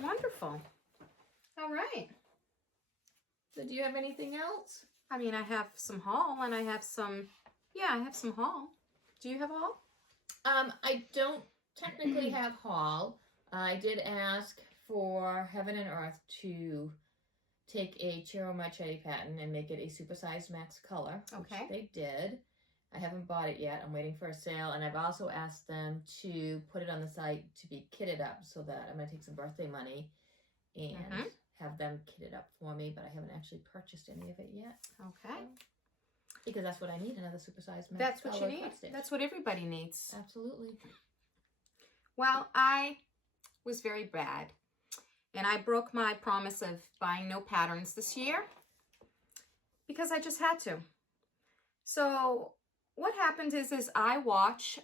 Wonderful. All right. So do you have anything else? I mean, I have some haul and I have some, yeah, I have some haul. Do you have haul? I don't technically have haul. I did ask for Heaven and Earth to take a Chiro Machete pattern and make it a supersized max color, which they did. I haven't bought it yet. I'm waiting for a sale, and I've also asked them to put it on the site to be kitted up, so that I'm going to take some birthday money and have them kitted up for me, but I haven't actually purchased any of it yet. Okay. Because that's what I need, another supersized max That's what color you need. cross stitch. That's what everybody needs. Absolutely. Well, I was very bad. And I broke my promise of buying no patterns this year because I just had to. So what happened is I watch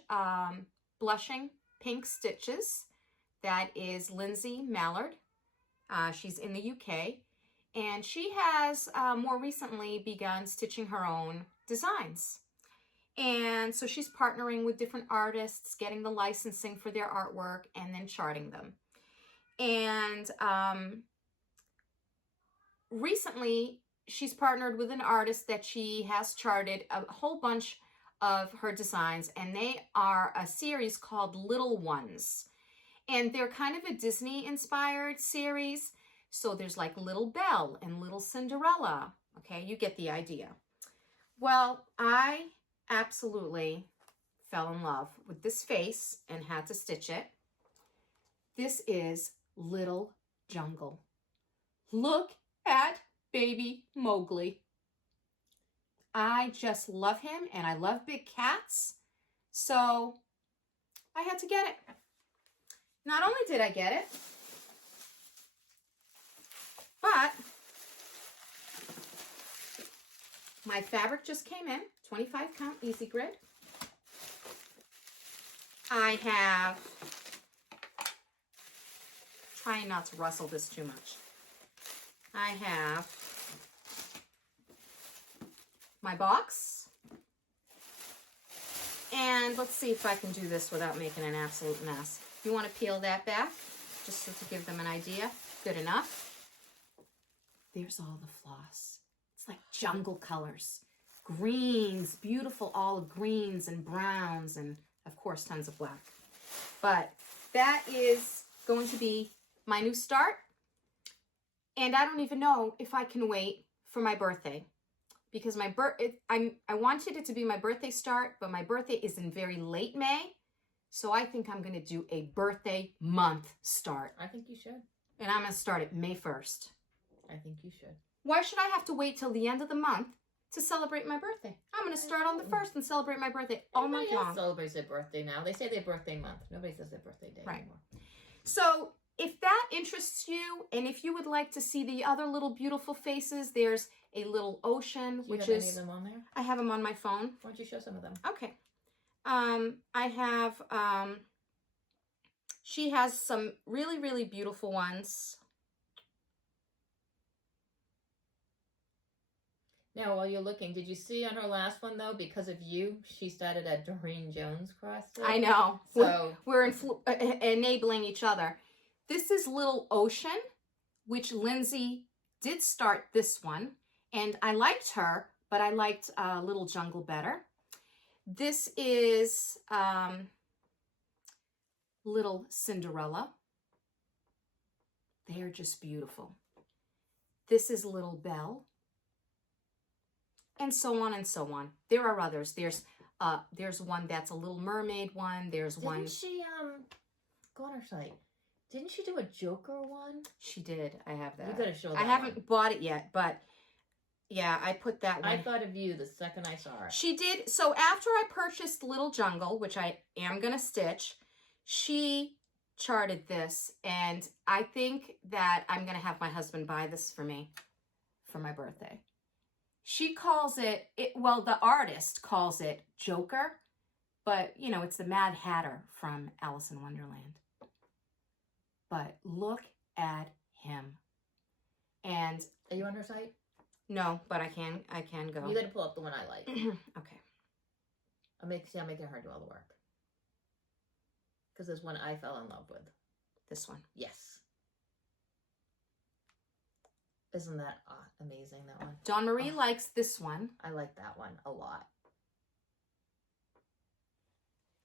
Blushing Pink Stitches. That is Lindsay Mallard. She's in the UK. And she has more recently begun stitching her own designs. And so she's partnering with different artists, getting the licensing for their artwork, and then charting them. And recently, she's partnered with an artist that she has charted a whole bunch of her designs, and they are a series called Little Ones. And they're kind of a Disney-inspired series. So there's like Little Belle and Little Cinderella. Okay, you get the idea. Well, I absolutely fell in love with this face and had to stitch it. This is Little Jungle. Look at baby Mowgli. I just love him, and I love big cats, so I had to get it. Not only did I get it, but my fabric just came in, 25 count easy grid. I have, trying not to rustle this too much. I have my box. And let's see if I can do this without making an absolute mess. You want to peel that back, just so to give them an idea. Good enough. There's all the floss. It's like jungle colors. Greens, beautiful olive greens and browns, and of course tons of black. But that is going to be my new start. And I don't even know if I can wait for my birthday. Because I wanted it to be my birthday start, but my birthday is in very late May. So I think I'm going to do a birthday month start. I think you should. And I'm going to start it May 1st. I think you should. Why should I have to wait till the end of the month to celebrate my birthday? I'm going to start on the 1st and celebrate my birthday all month long. Everybody celebrates their birthday now. They say their birthday month. Nobody says their birthday day anymore. So if that interests you, and if you would like to see the other little beautiful faces, there's a little ocean, which is... any of them on there? I have them on my phone. Why don't you show some of them? Okay. I have, she has some really, really beautiful ones. Now, while you're looking, did you see on her last one, though, because of you, she started a Doreen Jones CrossFit? I know. So We're enabling each other. This is Little Ocean, which Lindsay did start this one. And I liked her, but I liked Little Jungle better. This is Little Cinderella. They are just beautiful. This is Little Belle. And so on and so on. There are others. There's one that's a Little Mermaid one. There's one. Didn't she go on her site? Didn't she do a Joker one? She did. I have that. You gotta show that. I haven't bought it yet, but yeah, I put that one. I thought of you the second I saw it. She did. So after I purchased Little Jungle, which I am gonna stitch, she charted this, and I think that I'm gonna have my husband buy this for me for my birthday. She calls it, well, the artist calls it Joker, but, you know, it's the Mad Hatter from Alice in Wonderland. But look at him. And... Are you on her site? No, but I can go. You gotta pull up the one I like. Okay. I'm making her do all the work. Because there's one I fell in love with. This one. Yes. Isn't that amazing, that one? Dawn Marie likes this one. I like that one a lot.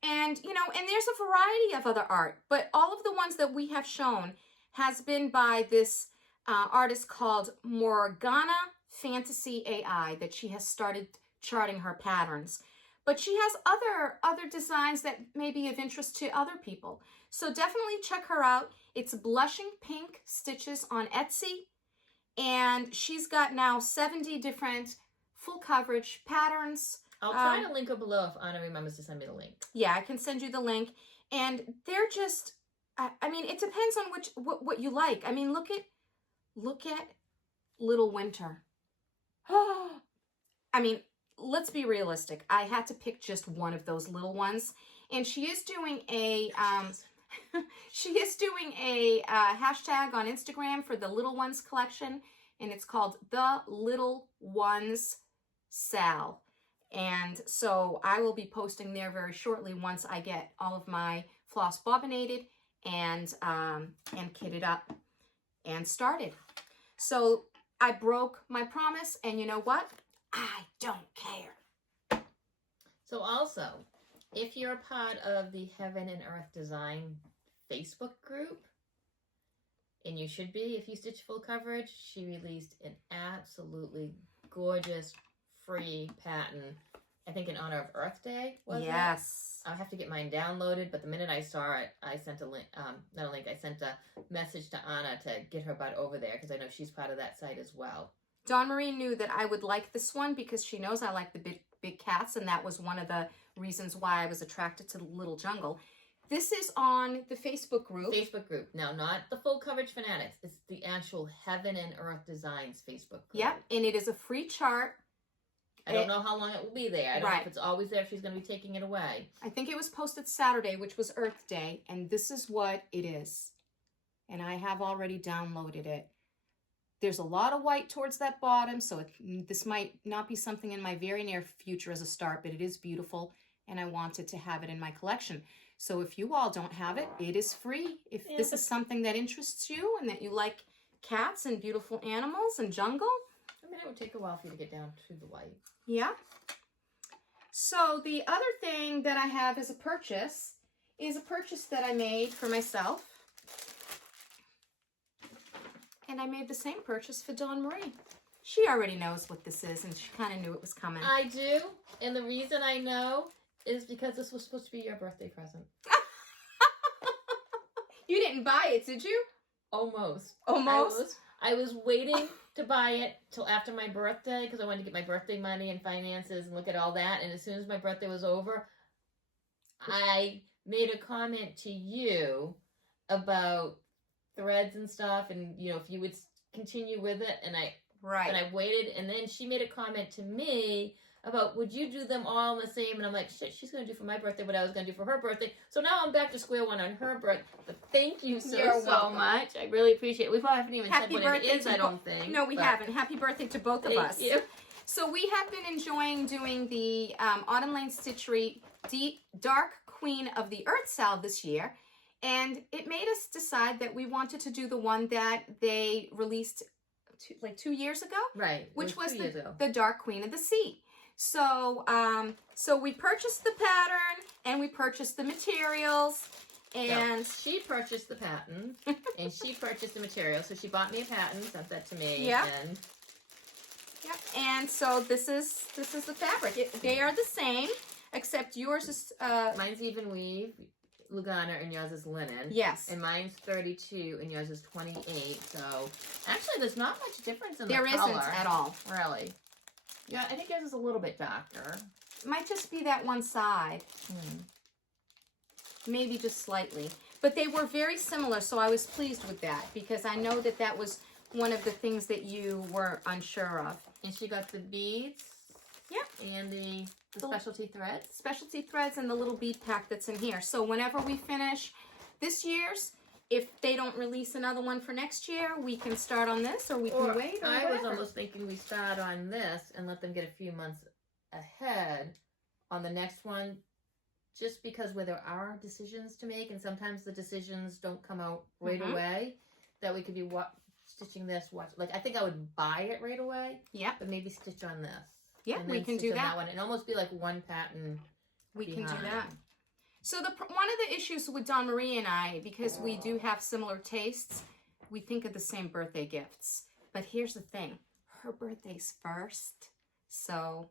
And, you know, and there's a variety of other art, but all of the ones that we have shown has been by this artist called Morgana Fantasy AI that she has started charting her patterns. But she has other designs that may be of interest to other people. So definitely check her out. It's Blushing Pink Stitches on Etsy. And she's got now 70 different full coverage patterns. I'll try to link her below if Anna remembers to send me the link. Yeah, I can send you the link. And they're just, I mean, it depends on what you like. I mean, look at Little Winter. I mean, let's be realistic. I had to pick just one of those little ones. And she is doing a... she is doing a hashtag on Instagram for the Little Ones collection, and it's called The Little Ones Sal. And so I will be posting there very shortly once I get all of my floss bobbinated and kitted up and started. So I broke my promise, and you know what? I don't care. So also, if you're a part of the Heaven and Earth Design Facebook group, and you should be if you stitch full coverage, she released an absolutely gorgeous free pattern, I think in honor of Earth Day, was it? Yes. I'll have to get mine downloaded, but the minute I saw it, I sent a link, not a link, I sent a message to Anna to get her butt over there, because I know she's part of that site as well. Dawn Marie knew that I would like this one because she knows I like the big cats, and that was one of the reasons why I was attracted to Little Jungle. This is on the Facebook group. Facebook group. Now, not the Full Coverage Fanatics. It's the actual Heaven and Earth Designs Facebook group. Yep, and it is a free chart. I don't know how long it will be there. I don't know Right. if it's always there, if she's going to be taking it away. I think it was posted Saturday, which was Earth Day, and this is what it is. And I have already downloaded it. There's a lot of white towards that bottom, so this might not be something in my very near future as a start, but it is beautiful, and I wanted to have it in my collection. So if you all don't have it, it is free. If this is something that interests you and that you like cats and beautiful animals and jungle. I mean, it would take a while for you to get down to the white. Yeah. So the other thing that I have as a purchase is a purchase that I made for myself. And I made the same purchase for Dawn Marie. She already knows what this is, and she kind of knew it was coming. I do, and the reason I know is because this was supposed to be your birthday present. You didn't buy it, did you? Almost. Almost? I was waiting to buy it till after my birthday because I wanted to get my birthday money and finances and look at all that. And as soon as my birthday was over, I made a comment to you about threads and stuff, and you know, if you would continue with it, and I waited, and then she made a comment to me about, would you do them all the same? And I'm like, shit, she's going to do for my birthday what I was going to do for her birthday. So now I'm back to square one on her birthday. But thank you so much. I really appreciate it. We probably haven't even said what it is, I don't think. No, we haven't. Happy birthday to both of us. Thank you. So we have been enjoying doing the Autumn Lane Stitchery Dark Queen of the Earth salve this year. And it made us decide that we wanted to do the one that they released like 2 years ago. Right. Which was 2 years ago. the Dark Queen of the Sea. So, so we purchased the pattern and we purchased the materials. And so she purchased the pattern and she purchased the material. So she bought me a pattern, sent that to me. Yeah. And yep. And so this is the fabric. They are the same, except yours is mine's even weave, Lugana, and yours is linen. Yes. And mine's 32 and yours is 28. So actually there's not much difference in there the color. isn't at all. Really. Yeah, I think yours is a little bit darker. Might just be that one side. Maybe just slightly. But they were very similar, so I was pleased with that because I know that that was one of the things that you were unsure of. And she got the beads. Yep. And the specialty threads. Specialty threads and the little bead pack that's in here. So whenever we finish this year's, if they don't release another one for next year, we can start on this or we can wait or I whatever. was almost thinking we start on this and let them get a few months ahead on the next one, just because where there are decisions to make and sometimes the decisions don't come out right away, that we could be stitching this, like I think I would buy it right away. Yep. But maybe stitch on this. Yeah, and we then can stitch do on that. one and almost be like one pattern. We can do behind. that. So one of the issues with Dawn Marie and I, because we do have similar tastes, we think of the same birthday gifts. But here's the thing. Her birthday's first. So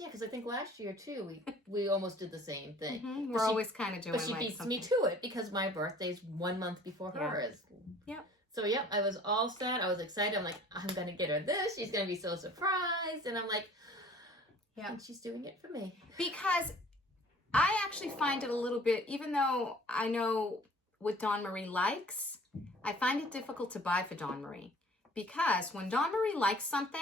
yeah, because I think last year too, we almost did the same thing. We're always kind of doing But she like beats something. me to it because my birthday's 1 month before hers. Yep. So, yep, I was all set. I was excited. I'm like, I'm going to get her this. She's going to be so surprised. And I'm like, yeah, and she's doing it for me. Because I actually find it a little bit, even though I know what Dawn Marie likes, I find it difficult to buy for Dawn Marie. Because when Dawn Marie likes something,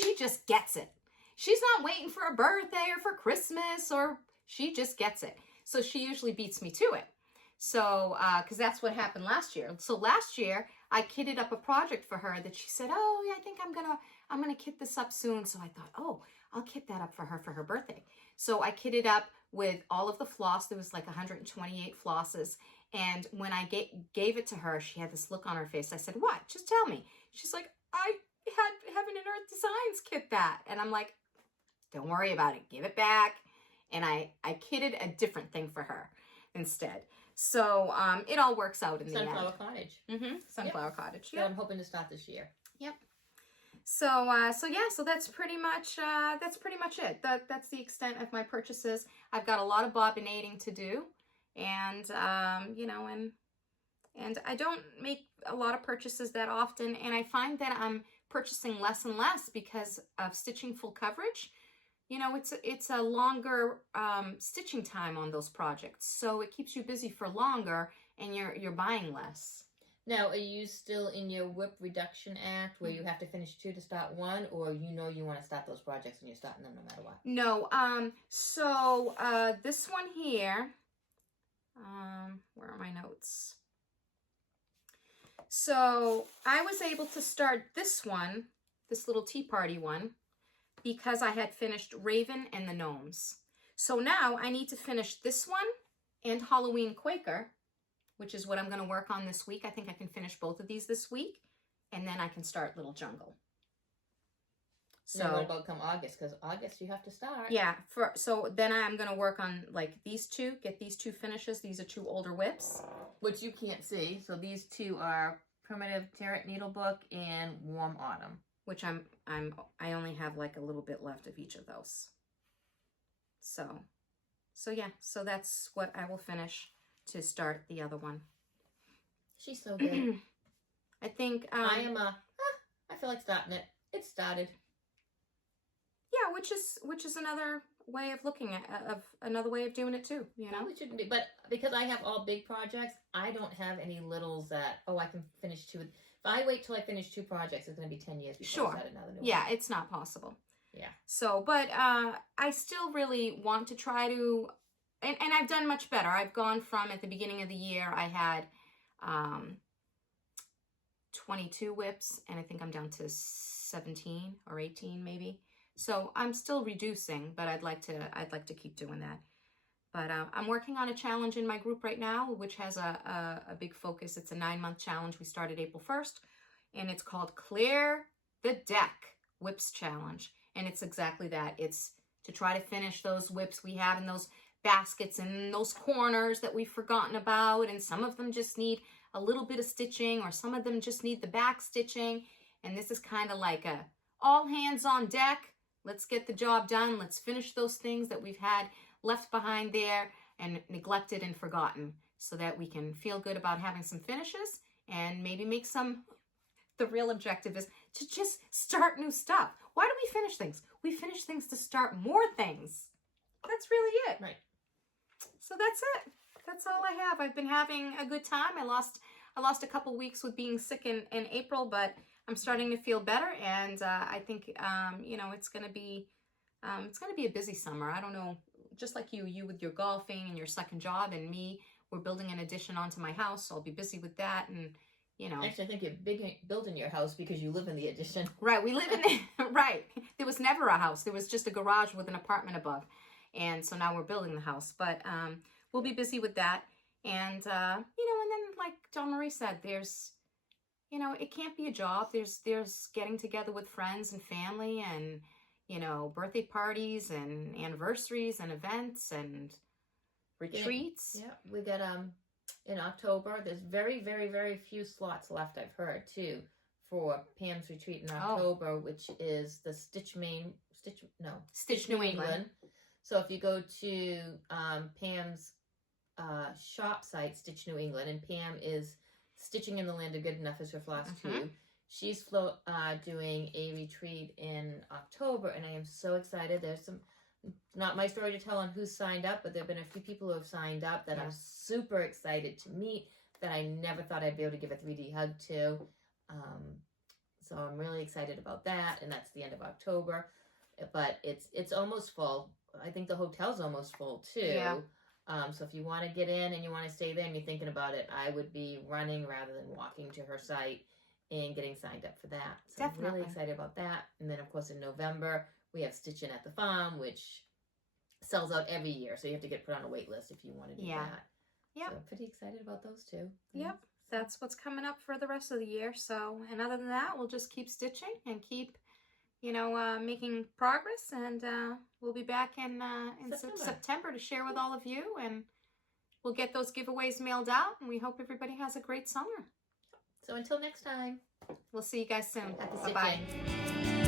she just gets it. She's not waiting for a birthday or for Christmas, or she just gets it. So she usually beats me to it. So, because that's what happened last year. So last year, I kitted up a project for her that she said, oh, yeah, I think I'm gonna kit this up soon. So I thought, oh, I'll kit that up for her birthday. So I kitted up with all of the floss. There was like 128 flosses. And when I gave it to her, she had this look on her face. I said, what? Just tell me. She's like, I had Heaven and Earth Designs kit that. And I'm like, don't worry about it. Give it back. And I kitted a different thing for her instead. So it all works out in the end. Sunflower Cottage. Sunflower Cottage. Yeah. That I'm hoping to start this year. Yep. So yeah, so that's pretty much it. That's the extent of my purchases. I've got a lot of bobbinating to do, and you know, and I don't make a lot of purchases that often, and I find that I'm purchasing less and less because of stitching full coverage. You know, it's a longer stitching time on those projects, so it keeps you busy for longer, and you're buying less. Now, are you still in your WIP reduction act where you have to finish 2 to start 1, or you know you want to start those projects and you're starting them no matter what? No. So this one here. Where are my notes? So I was able to start this one, this little tea party one, because I had finished Raven and the Gnomes. So now I need to finish this one and Halloween Quaker, which is what I'm going to work on this week. I think I can finish both of these this week, and then I can start Little Jungle. So what about come August? Because August you have to start. Yeah, so then I'm going to work on like these two, get these 2 finishes. These are 2 older whips. Which you can't see. So these 2 are Primitive Terret Needlebook and Warm Autumn. Which I only have like a little bit left of each of those. So yeah, so that's what I will finish to start the other one. She's so good. I think I feel like starting it. It started. Yeah, which is another way of looking at another way of doing it too, you know. Probably shouldn't be, but because I have all big projects, I don't have any littles that I can finish 2. If I wait till I finish 2 projects, it's going to be 10 years before I start another new one. Yeah, it's not possible. Yeah. So, but I still really want to try to, and I've done much better. I've gone from, at the beginning of the year, I had 22 whips, and I think I'm down to 17 or 18 maybe. So I'm still reducing, but I'd like to keep doing that. But I'm working on a challenge in my group right now, which has a big focus. It's a 9-month challenge. We started April 1st, and it's called Clear the Deck Whips Challenge. And it's exactly that. It's to try to finish those whips we have in those baskets and those corners that we've forgotten about. And some of them just need a little bit of stitching, or some of them just need the back stitching. And this is kind of like a all hands on deck. Let's get the job done. Let's finish those things that we've had left behind there and neglected and forgotten, so that we can feel good about having some finishes and maybe make some. The real objective is to just start new stuff. Why do we finish things? We finish things to start more things. That's really it. Right. So that's it. That's all I have. I've been having a good time. I lost a couple weeks with being sick in April, but I'm starting to feel better, and I think you know, it's gonna be a busy summer. I don't know, just like you with your golfing and your second job, and me, we're building an addition onto my house, so I'll be busy with that. And you know, Actually, I think you're building your house because you live in the addition. Right, we live in right. There was never a house. There was just a garage with an apartment above, and so now we're building the house. But we'll be busy with that, and you know, and then like Dawn Marie said, there's, you know, it can't be a job. There's getting together with friends and family, and you know, birthday parties and anniversaries and events and retreats. Yeah, we got in October. There's very, very, very few slots left, I've heard, too, for Pam's retreat in October, which is the Stitch New England. So if you go to Pam's shop site, Stitch New England, and Pam is Stitching in the Land of Good Enough is her Flosstube. She's doing a retreat in October, and I am so excited. There's some, not my story to tell on who's signed up, but there have been a few people who have signed up that I'm super excited to meet, that I never thought I'd be able to give a 3D hug to. So I'm really excited about that, and that's the end of October. But it's almost full. I think the hotel's almost full too. Yeah. So if you want to get in and you want to stay there and you're thinking about it, I would be running rather than walking to her site and getting signed up for that. So Definitely. I'm really excited about that. And then, of course, in November, we have Stitching at the Farm, which sells out every year. So you have to get put on a wait list if you want to do that. Yep. So I'm pretty excited about those two. Yep. That's what's coming up for the rest of the year. So, and other than that, we'll just keep stitching and keep, you know, making progress. And we'll be back in September to share with all of you. And we'll get those giveaways mailed out. And we hope everybody has a great summer. So until next time. We'll see you guys soon. Happy Bye-bye. stitching.